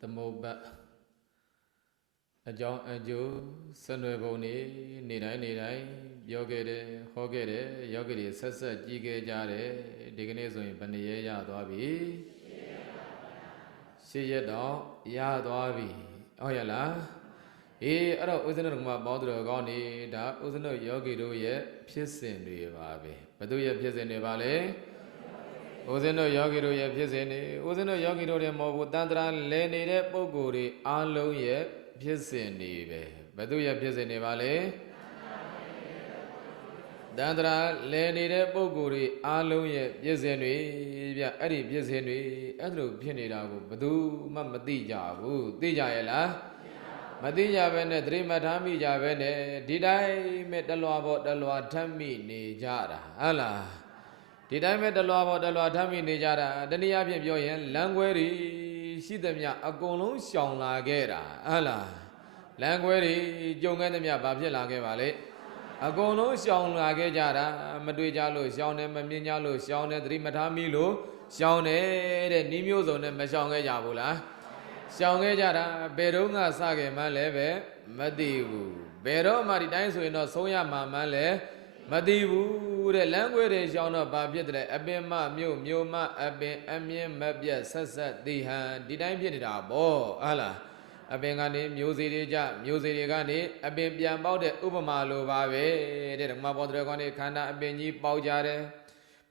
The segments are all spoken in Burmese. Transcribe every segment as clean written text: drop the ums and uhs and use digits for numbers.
သမုပ္ပါအကြောင်းအကျိုးဆက်နွယ်ပုံနေတိုင်းပြောခဲ့တယ်ဟောခဲ့တယ်ယောဂီတွေဆက်ကြည့်ခဲ့ကြတယ်ဒီကနေ့ဆိုရင်ဘယ်နှရက်ရသွားပြီ8ရက်တော့ရသွားပြီဟုတ်ရလားအဲ့တော့ဦးဇင်းတို့ကမှပေါင်းတော်ကောင်းနေဒါဦးဇင်းတို့ယောဂီတို့ရဲ့ဖြစ်စဉ်တွေပါပဲဘသူရဲ့ဖြစ်စဉ်တွေပါလဲဦးဇင်းတို့ယောဂီတို့ရဲ့ဖြစ်စဉ်တွေဦးဇင်းတို့ယောဂီတို့တွေမဟုတ်ဘူးတန်ត្រာလဲနေတဲ့ပုဂ္ဂိုလ်တွေအားလုံးရဲ့ဖြစ်စဉ်တွေပဲဘသူရဲ့ဖြစ်စဉ်တွေပါလဲတန်ត្រာလဲနေတဲ့ပုဂ္ဂိုလ်တွေအားလုံးရဲ့ဖြစ်စဉ်တွေဗျအဲ့ဒီဖြစ်စဉ်တွေအဲ့လိုဖြစ်နေတာကိုဘသူမှမသိကြဘူးသိကြရဲ့လားမသိကြပဲနဲ့သတိမထားမိကြပဲနဲ့ဒီတိုင်းမဲ့တလွာပေါ်တလွာထမ်းမိနေကြတာဟုတ်လားဒီတိုင်းမဲ့တလွာပေါ်တလွာထမ်းမိနေကြတာတနည်းအားဖြင့်ပြောရင်လမ်းခွဲတွေရှိသမျှအကုန်လုံးရှောင်လာခဲ့တာဟုတ်လားလမ်းခွဲတွေကြုံခဲ့သမျှဘာဖြစ်လာခဲ့ပါလဲအကုန်လုံးရှောင်လာခဲ့ကြတာမတွေ့ကြလို့ရှောင်တယ်မမြင်ကြလို့ရှောင်တယ်သတိမထားမိလို့ရှောင်တယ်တဲ့ဤမျိုးစုံနဲ့မရှောင်ခဲ့ကြဘူးလားရှောင်ခဲ့ကြတာဘယ်တော့မှစခဲ့မှန်းလည်းပဲမသိဘူးဘယ်တော့မှဒီတိုင်းဆိုရင်တော့ဆုံးရမှာမှန်းလည်းမသိဘူးတဲ့လမ်းခွဲတွေရှောင်တော့ဘာဖြစ်တဲ့အပင်မမြို့မအပင်အမြင့်မပြတ်ဆက်တိဟန်ဒီတိုင်းဖြစ်နေတာပေါ့ဟုတ်လားအပင်ကနေမျိုးစေ့တွေကြမျိုးစေ့တွေကနေအပင်ပြန်ပေါက်တဲ့ဥပမာလိုပါပဲတဲ့ဓမ္မပေါ်တော်ကနေခန္ဓာအပင်ကြီးပေါက်ကြတယ်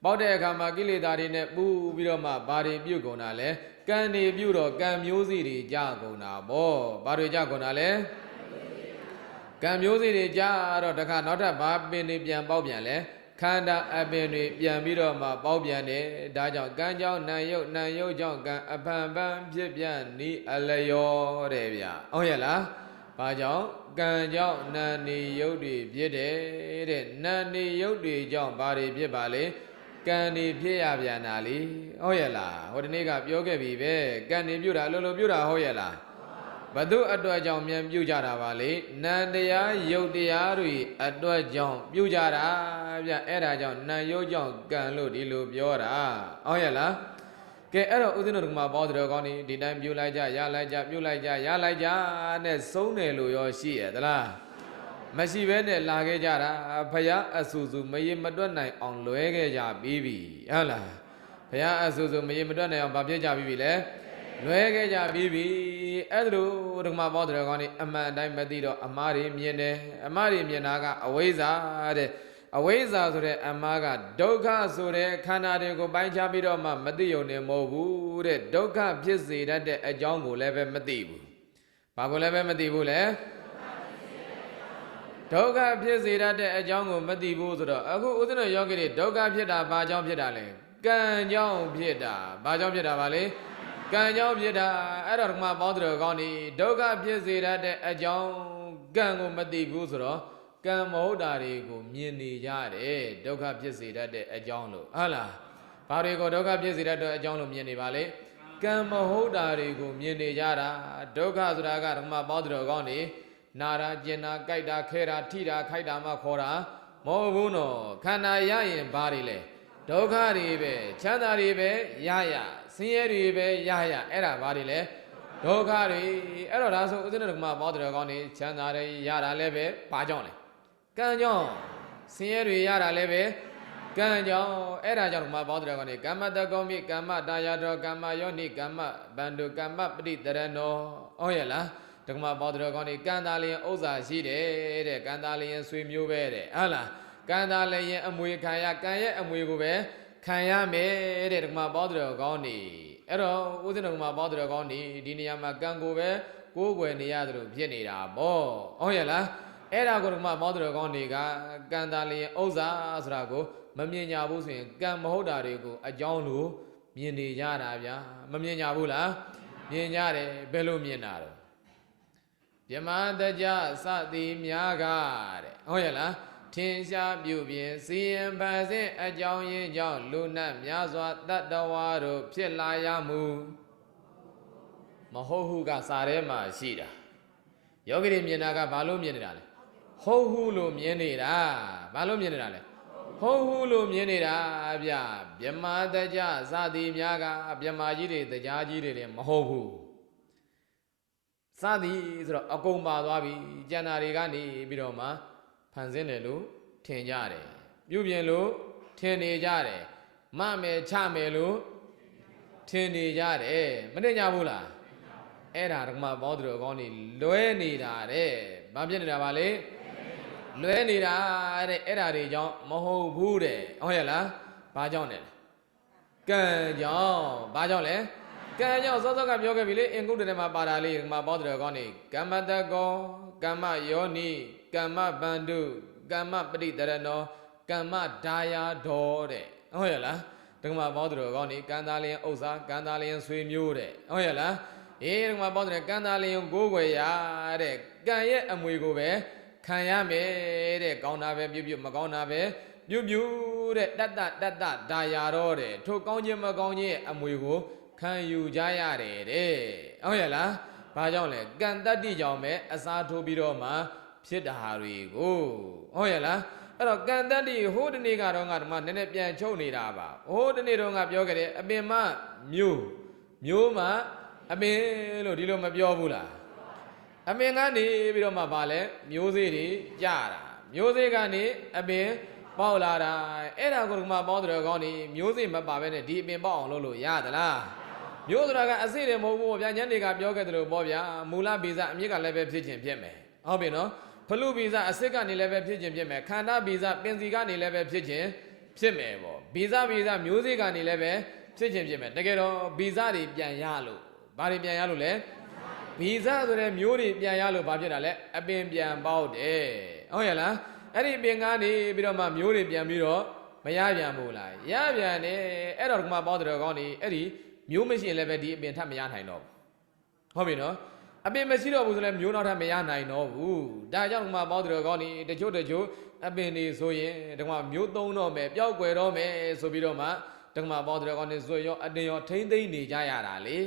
ပေါက်တဲ့အခါမှာကိလေသာတွေနဲ့ပူပြီးတော့မှဘာတွေပြုတ်ကုန်တာလဲကံတွေပြုတ်တော့ကံမျိုးစေ့တွေကြကုန်တာပေါ့ဘာတွေကြကုန်တာလဲကံမျိုးစေ့တွေကြတော့တခါနောက်ထပ်ဘာပင်တွေပြန်ပေါက်ပြန်လဲခန္ဓာအပင်တွေပြန်ပြီးတော့မှပေါက်ပြန်တယ်ဒါကြောင့်ကံကြောင့်နံရုပ်ကြောင့်ကံအဖန်ဖန်ဖြစ်ပြန်ဤအလျောတဲ့ဗျဟုတ်ရဲ့လားဘာကြောင့်ကံကြောင့်နာနေရုပ်တွေဖြစ်တယ်တဲ့နာနေရုပ်တွေကြောင့်ဘာတွေဖြစ်ပါလဲကံတွေဖြစ်ရပြန်တာလေဟုတ်ရဲ့လားဟိုဒီနေ့ကပြောခဲ့ပြီပဲကံတွေပြုတ်တာလိုပြုတ်တာဟုတ်ရဲ့လားဘသူအတွက်ကြောင့်မြန်ပြုတ်ကြတာပါလေနံတရားရုပ်တရားတွေအတွက်ကြောင့်ပြုတ်ကြတာဗျအဲ့ဒါကြောင့်နံရုပ်ကြောင့်ကံလို့ဒီလိုပြောတာဟုတ်ရဲ့လားကဲအဲ့တော့ဦးဇင်းတို့ကမှပေါင်းတော်ကောင်းနေဒီတိုင်းပြုတ်လိုက်ကြရလိုက်ကြပြုတ်လိုက်ကြရလိုက်ကြနဲ့ဆုံးတယ်လို့ရောရှိရသလားမရှိဘဲနဲ့လာခဲ့ကြတာဖယားအဆူဆူမရေမတွက်နိုင်အောင်လွဲခဲ့ကြပြီးပြီဟုတ်လားဖယားအဆူဆူမရေမတွက်နိုင်အောင်ဘာဖြစ်ကြပြီးပြီလဲလွဲခဲ့ကြပြီးပြီအဲ့ဒါတို့ဓမ္မပေါင်းတော်ကောင်းနေအမှန်အတိုင်းမသိတော့အမားတွေမြင်တယ်အမားတွေမြင်တာကအဝိဇ္ဇာတဲ့အဝိဇ္ဇာဆိုတဲ့အမားကဒုက္ခဆိုတဲ့ခန္ဓာတွေကိုပိုင်းခြားပြီးတော့မှမသိုံနဲ့မဟုတ်ဘူးတဲ့ဒုက္ခဖြစ်စေတတ်တဲ့အကြောင်းကိုလည်းပဲမသိဘူးဘာကိုလည်းပဲမသိဘူးလေဒုက္ခဖြစ်စေတတ်တဲ့အကြောင်းကိုမသိဘူးဆိုတော့အခုဦးဇင်းတို့ယောဂီတွေဒုက္ခဖြစ်တာဘာကြောင့်ဖြစ်တာလဲကံကြောင့်ဖြစ်တာဘာကြောင့်ဖြစ်တာပါလဲကံကြောင့်ဖြစ်တာအဲ့တော့ဓမ္မပေါင်းတော်ကောင်းနေဒုက္ခဖြစ်စေတတ်တဲ့အကြောင်းကံကိုမသိဘူးဆိုတော့ကံမဟုတ်တာတွေကိုမြင်နေကြတယ်ဒုက္ခဖြစ်စေတတ်တဲ့အကြောင်းလို့ဟုတ်လားဘာတွေကိုဒုက္ခဖြစ်စေတတ်တဲ့အကြောင်းလို့မြင်နေပါလေကံမဟုတ်တာတွေကိုမြင်နေကြတာဒုက္ခဆိုတာကဓမ္မပေါင်းတော်ကောင်းနေနာတာကျင်တာကြိုက်တာခဲတာထိတာခိုက်တာမှခေါ်တာမဟုတ်ဘူးနော်ခန္ဓာရရင်ဘာတွေလဲဒုက္ခတွေပဲချမ်းသာတွေပဲရဆင်းရဲတွေပဲရအဲ့ဒါဘာတွေလဲဒုက္ခတွေအဲ့တော့ဒါဆိုဦးဇင်းတို့ကမှပေါင်းတော်ကောင်းနေချမ်းသာတွေရတာလည်းပဲဘာကြောင့်လဲကံကြောင့်ဆင်းရဲတွေရတာလည်းပဲကံကြောင့်အဲ့ဒါကြောင့်ဓမ္မပေါင်းတော်ကောင်းနေကမ္မတကောမိကမ္မတာယာတော်ကမ္မယောနိကမ္မဗန္ဓုကမ္မပရိတရဏောဟုတ်ရဲ့လားဓမ္မပေါင်းတော်ကောင်းနေကံသာလျင်ဥစ္စာရှိတယ်တဲ့ကံသာလျင်ဆွေမျိုးပဲတဲ့ဟုတ်လားကံသာလျင်အမွေခံရကံရဲ့အမွေကိုပဲခံရမယ်တဲ့ဓမ္မပေါင်းတော်ကောင်းနေအဲ့တော့ဦးဇင်းတော်ဓမ္မပေါင်းတော်ကောင်းနေဒီနေရာမှာကံကိုပဲကိုးကွယ်နေရတယ်လို့ဖြစ်နေတာပေါ့ဟုတ်ရဲ့လားအဲ့ဒါကိုဓမ္မပေါင်းတော်ကောင်းနေကကံသာလျင်ဥစ္စာဆိုတာကိုမမြင်ကြဘူးဆိုရင်ကံမဟုတ်တာတွေကိုအကြောင်းလို့မြင်နေကြတာဗျာမမြင်ကြဘူးလားမြင်ကြတယ်ဘယ်လိုမြင်တာတော့မြမတကြစသည်များကတဲ့ဟုတ်ရဲ့လားထင်ရှားပြုပြင်စီရင်ပါစဉ်အကြောင်းရင်းကြောင့်လူနတ်များစွာတတ္တဝါတို့ဖြစ်လာရမှုမဟုတ်ဟုကစာထဲမှာရှိတာယောဂီတွေမြင်တာကဘာလို့မြင်နေတာလဲဟုတ်ဟုလို့မြင်နေတာဘာလို့မြင်နေတာလဲဟုတ်ဟုလို့မြင်နေတာဗျဗြဟ္မာတကြစသည်များကဗြဟ္မာကြီးတွေတရားကြီးတွေလည်းမဟုတ်ဘူး စားသည်ဆိုတော့အကုန်ပါသွားပြီကျန်တာတွေကနေပြီးတော့မှဖန်ဆင်းတယ်လို့ထင်ကြတယ်ပြုပြင်လို့ထင်နေကြတယ်မမယ်ချမယ်လို့ထင်နေကြတယ်မတင်ကြဘူးလားအဲ့ဒါဓမ္မဘောဓတော်ကောင်းနေလွဲနေတာတဲ့ဘာဖြစ်နေတာပါလဲလွဲနေတာတဲ့အဲ့ဒါတွေကြောင့်မဟုတ်ဘူးတဲ့ဟုတ်ရဲ့လားဘာကြောင့်လဲကံကြောင့်ဘာကြောင့်လဲကံကြောင့်စောစောကပြောခဲ့ပြီလေအင်္ဂုတ္တရမှာပါတာလေးဓမ္မဘောဓတော်ကောင်းနေကမ္မတကောကမ္မယောနိကမ္မဗန္ဓုကမ္မပရိတရဏောကမ္မဒါယာတော်တဲ့ဟုတ်ရဲ့လားဓမ္မဘောဓတော်ကောင်းနေကံသားလျင်ဥစ္စာကံသားလျင်ဆွေမျိုးတဲ့ဟုတ်ရဲ့လားအေးဓမ္မဘောဓတော်ကံသားလျင်ကိုးကွယ်ရတဲ့ကံရဲ့အမွေကိုပဲခံရမယ်တဲ့ကောင်းတာပဲပြုမကောင်းတာပဲပြုတဲ့တတဒါယာတော့တဲ့ထိုကောင်းခြင်းမကောင်းခြင်းရဲ့အမွေကိုခံယူကြရတယ်တဲ့ဟုတ်ရဲ့လားဘာကြောင့်လဲကံတတ္တိကြောင့်ပဲအစားထိုးပြီးတော့မှဖြစ်တာတွေကိုဟုတ်ရဲ့လားအဲ့တော့ကံတတ္တိဟိုးတနေ့ကတော့ငါတို့မှနည်းနည်းပြန်ချုပ်နေတာပါဟိုးတနေ့တော့ငါပြောခဲ့တယ်အပင်မမျိုးမှအပင်လို့ဒီလိုမပြောဘူးလားအပင်ကနေပြီးတော့မှဗာလဲမျိုးစေ့တွေကြတာမျိုးစေ့ကနေအပင်ပေါက်လာတာအဲ့ဒါကိုကမှပေါင်းတယ်ကောင်းနေမျိုးစေ့မပါဘဲနဲ့ဒီအပင်ပေါက်အောင်လုပ်လို့ရသလားမျိုးဆိုတာကအစိတယ်မဟုတ်ဘူးဗျာညနေကပြောခဲ့တယ်လို့ပေါ့ဗျာမူလဗီဇအမြစ်ကလည်းပဲဖြစ်ခြင်းဖြစ်မယ်ဟုတ်ပြီနော်ဖလူဗီဇအစစ်ကနေလည်းပဲဖြစ်ခြင်းဖြစ်မယ်ခန္ဓာဗီဇပင်စီကနေလည်းပဲဖြစ်ခြင်းဖြစ်မယ်ပေါ့ဗီဇမျိုးစေ့ကနေလည်းပဲဖြစ်ခြင်းဖြစ်မယ်တကယ်တော့ဗီဇတွေပြန်ရလို့ဘာတွေပြန်ရလို့လဲဗီဇဆိုတဲ့မျိုးတွေပြန်ရလို့ဘာဖြစ်တာလဲအပင်ပြန်ပေါက်တယ်ဟုတ်ရဲ့လားအဲ့ဒီပင်ကနေပြီးတော့မှမျိုးတွေပြန်ပြီးတော့မရပြန်ဘူးလားရပြန်တယ်အဲ့တော့ဒီမှာပေါက်တယ်ကောင်းနေအဲ့ဒီမျိုးမရှိရင်လည်းပဲဒီအပင်ထပ်မရနိုင်တော့ဘူးဟုတ်ပြီနော်အပင်မရှိတော့ဘူးဆိုလည်းမျိုးနောက်ထပ်မရနိုင်တော့ဘူးဒါကြောင့်ဒီမှာပေါက်တယ်ကောင်းနေတချို့အပင်တွေဆိုရင်ဒီမှာမျိုးသုံးတော့မယ်ပျောက်ကွယ်တော့မယ်ဆိုပြီးတော့မှဒီမှာပေါက်တယ်ကောင်းနေဆိုရောအတင်ရောထိမ့်သိမ့်နေကြရတာလေ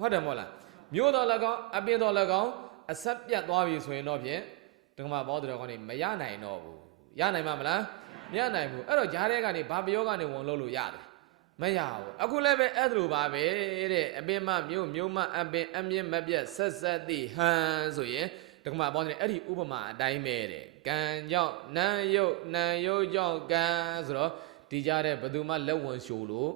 ဟုတ်တယ်မဟုတ်လားမျိုးတော်လည်းကောင်းအပင်တော်လည်းကောင်းအဆက်ပြတ်သွားပြီဆိုရင်တော့ဖြင့်ဒီမှာဘောတော်ကနေမရနိုင်တော့ဘူးရနိုင်မှာမလားမရနိုင်ဘူးအဲ့တော့ဂျားတဲ့ကနေဘာပယောကနေဝင်လို့ရတယ်မရဘူးအခုလည်းပဲအဲ့လိုပါပဲတဲ့အပင်မမျိုးမအပင်အမြင့်မပြတ်ဆက်သည့်ဟန်ဆိုရင်ဒီမှာဘောနေအဲ့ဒီဥပမာအတိုင်းပဲတဲ့ကံကြောင့်နံရုပ်ကြောင့်ကံဆိုတော့ဒီကြားတဲ့ဘယ်သူမှလက်ဝင်ရှို့လို့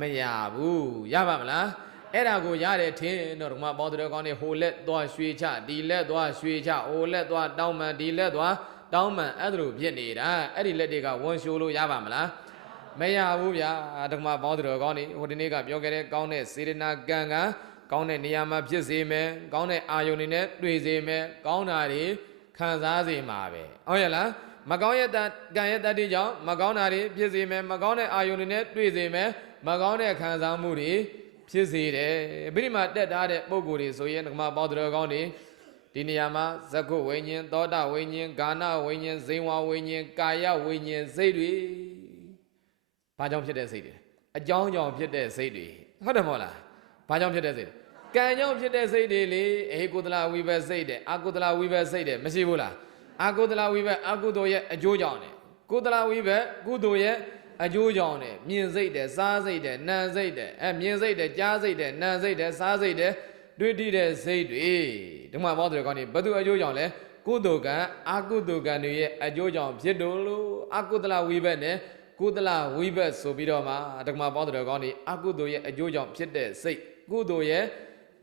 မရဘူးရပါမလားအဲ့ဒါကိုရတယ်ထင်တော့ဓမ္မပေါတော်ကောင်းနေဟိုလက်သွားရွှေချဒီလက်သွားရွှေချဟိုလက်သွားတောင်းမှန်ဒီလက်သွားတောင်းမှန်အဲ့ဒါလိုဖြစ်နေတာအဲ့ဒီလက်တွေကဝန်ရှိုးလို့ရပါမလားမရဘူးဗျာဓမ္မပေါတော်ကောင်းနေဟိုဒီနေ့ကပြောခဲ့တဲ့ကောင်းတဲ့စေရနာကံကကောင်းတဲ့နေရာမှာဖြစ်စေမယ်ကောင်းတဲ့အာယုန်တွေနဲ့တွေ့စေမယ်ကောင်းတာတွေခံစားစေမှာပဲဟုတ်ရဲ့လားမကောင်းရဲ့ကံရဲ့တတ္တိကြောင့်မကောင်းတာတွေဖြစ်စေမယ်မကောင်းတဲ့အာယုန်တွေနဲ့တွေ့စေမယ်မကောင်းတဲ့ခံစားမှုတွေဖြစ်စေတယ်ဗိဓိမာတက်ထားတဲ့ပုံကိုယ်တွေဆိုရင်ဓမ္မပေါတော်ကောင်းနေဒီနေရာမှာဇဂုဝိညာဉ်သောတာဝိညာဉ်ဂါနဝိညာဉ်ဇိဝဝိညာဉ်ကာယဝိညာဉ်စိတ်တွေဘာကြောင့်ဖြစ်တဲ့စိတ်တွေအကြောင်းကြောင့်ဖြစ်တဲ့စိတ်တွေဟုတ်တယ်မဟုတ်လားဘာကြောင့်ဖြစ်တဲ့စိတ်ကံကြောင့်ဖြစ်တဲ့စိတ်တွေလေအေကုသလဝိဘတ်စိတ်တဲ့အာကုသလဝိဘတ်စိတ်တဲ့မရှိဘူးလားအာကုသလဝိဘတ်အာကုသိုလ်ရဲ့အကျိုးကြောင့်တယ်ကုသလဝိဘတ်ကုသိုလ်ရဲ့အကျိုးကြောင့်တယ်မြင်စိတ်တယ်စားစိတ်တယ်နာမ်စိတ်တယ်မြင်စိတ်တယ်ကြားစိတ်တယ်နာမ်စိတ်တယ်စားစိတ်တယ်တွေ့တိတဲ့စိတ်တွေဓမ္မဘောတော်ကောင်းနေဘသူအကျိုးကြောင့်လဲကုသိုလ်ကံအကုသိုလ်ကံတွေရဲ့အကျိုးကြောင့်ဖြစ်တယ်လို့အကုသလဝိဘတ်နဲ့ကုသလဝိဘတ်ဆိုပြီးတော့မှဓမ္မဘောတော်ကောင်းနေအကုသိုလ်ရဲ့အကျိုးကြောင့်ဖြစ်တဲ့စိတ်ကုသိုလ်ရဲ့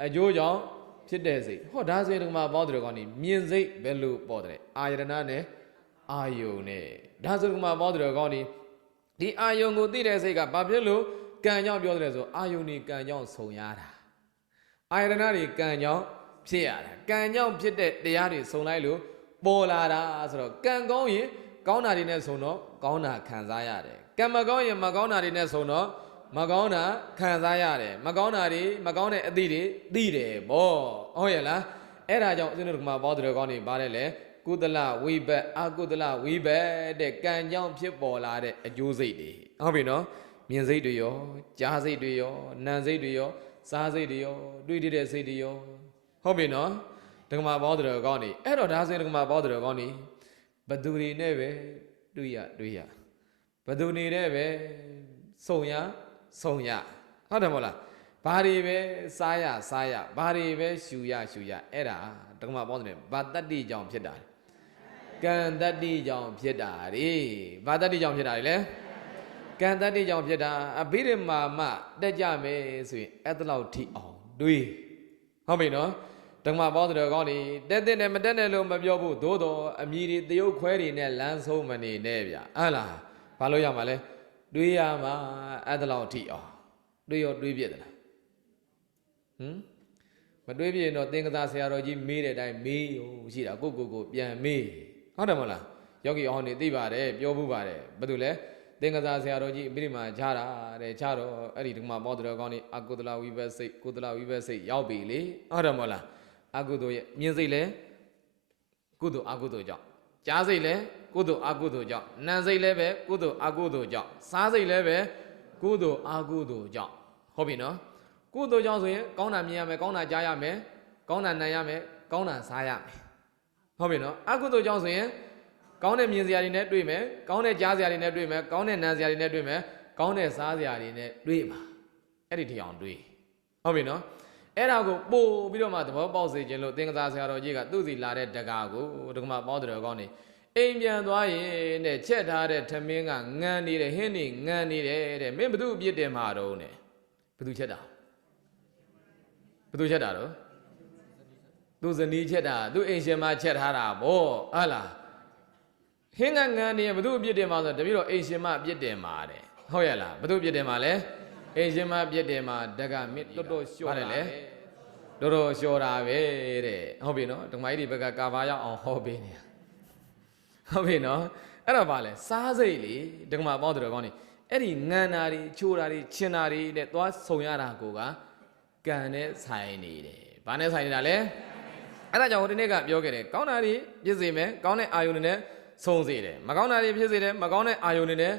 အကျိုးကြောင့်ဖြစ်တဲ့စိတ်ဟောဒါဆိုရင်ဓမ္မဘောတော်ကောင်းနေမြင်စိတ်ဘယ်လိုပေါ်တယ်အာယတနာနဲ့အာယုန်နဲ့ဒါဆိုဓမ္မဘောတော်ကောင်းနေဒီအာယုံကိုသိတဲ့စိတ်ကဘာဖြစ်လို့ကံကြောင့်ပြောတယ်ဆိုအာယုန်ဒီကံကြောင့်ဆုံရတာအာယတနာတွေကံကြောင့်ဖြစ်ရတာကံကြောင့်ဖြစ်တဲ့တရားတွေဆုံလိုက်လို့ပေါ်လာတာဆိုတော့ကံကောင်းရင်ကောင်းတာတွေနဲ့ဆုံတော့ကောင်းတာခံစားရတယ်ကံမကောင်းရင်မကောင်းတာတွေနဲ့ဆုံတော့မကောင်းတာခံစားရတယ်မကောင်းတာတွေမကောင်းတဲ့အသည့်တွေသိတယ်ပေါ့ဟုတ်ရဲ့လားအဲ့ဒါကြောင့်အစဉ်တို့ကမှာဘောတော်ကောင်းနေပါတယ်လေကုသလဝိဘတ်အကုသလဝိဘတ်တဲ့ကံကြောင့်ဖြစ်ပေါ်လာတဲ့အကျိုးစိတ်တွေဟုတ်ပြီနော်မြင်စိတ်တွေရောကြားစိတ်တွေရောနာမ်စိတ်တွေရောစားစိတ်တွေရောတွေ့တဲ့စိတ်တွေရောဟုတ်ပြီနော်ဓမ္မဘောတော်ကောင်းနေအဲ့တော့ဒါဆိုရင်ဓမ္မဘောတော်ကောင်းနေဘသူတွေနဲ့ပဲတွေ့ရဘသူနေနဲ့ပဲဆုံရဟုတ်တယ်မဟုတ်လား ဘာတွေပဲစားရဘာတွေပဲရှူရအဲ့ဒါတက္ကမပေါင်းတယ်ဘာတတ္တိကြောင့်ဖြစ်တာကံတတ္တိကြောင့်ဖြစ်တာလေဘာတတ္တိကြောင့်ဖြစ်တာလေကံတတ္တိကြောင့်ဖြစ်တာအဘိဓမ္မာမတက်ကြမယ်ဆိုရင်အဲ့တလောက်ထိအောင်တွေးဟုတ်ပြီနော်တက္ကမပေါင်းတယ်ကောင်းနေတက်တဲ့နဲ့မတက်နဲ့လို့မပြောဘူးသို့တော်အမြည်တွေတရုပ်ခွဲတွေနဲ့လမ်းဆုံးမနေနဲ့ဗျဟုတ်လားဘာလို့ရမှာလဲတွေးရမှာအဲ့တလောက်ထိအောင်တွေးရောတွေးပြစ်တယ်မတွေးပြရင်တော့သင်္ကသာဆရာတော်ကြီးမေးတဲ့အတိုင်းမေးဟိုရှိတာကိုပြန်မေးဟုတ်တယ်မဟုတ်လားယောဂီအောင်နေသိပါတယ်ပြောမှုပါတယ်ဘာလို့လဲသင်္ကသာဆရာတော်ကြီးအပြိဓမ္မာခြားတာတဲ့ခြားတော့အဲ့ဒီဒီမှာပေါတော်ကောင်းနေအကုသလဝိဘတ်စိတ်ကုသလဝိဘတ်စိတ်ရောက်ပြီလေဟုတ်တယ်မဟုတ်လားအကုသိုလ်ရဲ့မြင်စိတ်လဲကုသိုလ်အကုသိုလ်ကြောင့်ကြားစိတ်လဲကုသိုလ်အကုသိုလ်ကြောင့်နာမ်စိတ်လဲပဲကုသိုလ်အကုသိုလ်ကြောင့်စားစိတ်လဲပဲကုသိုလ်အကုသိုလ်ကြောင့်ဟုတ်ပြီနော်ကုသိုလ်ကြောင့်ဆိုရင်ကောင်းတာမြင်ရမယ်ကောင်းတာကြားရမယ်ကောင်းတာနားရမယ်ကောင်းတာစားရမယ်ဟုတ်ပြီနော်အကုသိုလ်ကြောင့်ဆိုရင်ကောင်းတဲ့မြင်စရာတွေနဲ့တွေ့မယ်ကောင်းတဲ့ကြားစရာတွေနဲ့တွေ့မယ်ကောင်းတဲ့နားစရာတွေနဲ့တွေ့မယ်ကောင်းတဲ့စားစရာတွေနဲ့တွေ့မှာအဲ့ဒီထီအောင်တွေ့ဟုတ်ပြီနော်အဲ့ဒါကိုပို့ပြီးတော့မှသဘောပေါက်စေခြင်းလို့သင်္ကသာဆရာတော်ကြီးကသူ့စီလာတဲ့တကားကိုဒကမပေါင်းတော်ကောင်းနေအိမ်ပြန်သွားရင်တဲ့ချက်ထားတဲ့ထမင်းကငန်းနေတယ်ဟင်းနေငန်းနေတယ်တဲ့မင်းဘသူအပြစ်တင်မှာတော့နဲ့ဘသူချက်တာဘသူချက်တာတော့သူဇနီးချက်တာသူအိမ်ရှင်မချက်ထားတာဗောဟုတ်လားဟင်းကငန်းနေဘသူအပြစ်တင်မှာဆိုတပည့်တော်အိမ်ရှင်မအပြစ်တင်မှာတဲ့ဟုတ်ရဲ့လားဘသူအပြစ်တင်မှာလဲအိမ်ရှင်မပြစ်တယ်မှာတကမင်းတော်တော်လျှော့တယ်လေတော်တော်လျှော့တာပဲတဲ့ဟုတ်ပြီနော်ဓမ္မကြီးတွေဘက်ကကာဘာရောက်အောင်ဟောပေးနေဟုတ်ပြီနော်အဲ့တော့ဗာလဲစားစိတ်လေဓမ္မပေါင်းတော်ကောင်းနေအဲ့ဒီငန်တာတွေချိုးတာတွေချင်တာတွေနဲ့သွားဆုံရတာကိုကကံနဲ့ဆိုင်နေတယ်ဘာနဲ့ဆိုင်နေတာလဲအဲ့ဒါကြောင့်ဟိုဒီနေ့ကပြောခဲ့တယ်ကောင်းတာတွေပြည့်စေမယ်ကောင်းတဲ့အာယုန်တွေနဲ့ဆုံးစေတယ်မကောင်းတာတွေဖြစ်စေတယ်မကောင်းတဲ့အာယုန်တွေနဲ့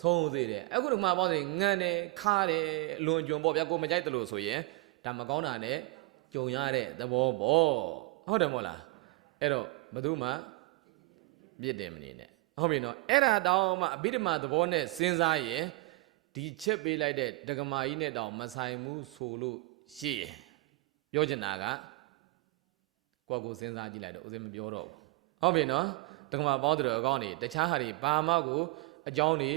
ဆုံးစေတယ်အခုဒီမှာပေါ့ဆိုငန်တယ်ခါတယ်လွန်ကျွံပေါ့ဗျာကိုမကြိုက်တယ်လို့ဆိုရင်ဒါမကောင်းတာနဲ့ကြုံရတဲ့သဘောပေါ့ဟုတ်တယ်မို့လားအဲ့တော့ဘယ်သူမှပြစ်တယ်မနေနဲ့ဟုတ်ပြီနော်အဲ့ဒါတောင်မှအဘိဓမ္မာသဘောနဲ့စဉ်းစားရင်ဒီချက်ပေးလိုက်တဲ့ဒကမာကြီးနဲ့တောင်မဆိုင်ဘူးဆိုလို့ရှိရင်ပြောချင်တာကကိုစဉ်းစားကြည့်လိုက်တော့ဦးစင်းမပြောတော့ဘူးဟုတ်ပြီနော်ဒကမာပေါင်းတော်အကောင်းနေတခြားဟာတွေဘာမှကိုအကြောင်းတွေ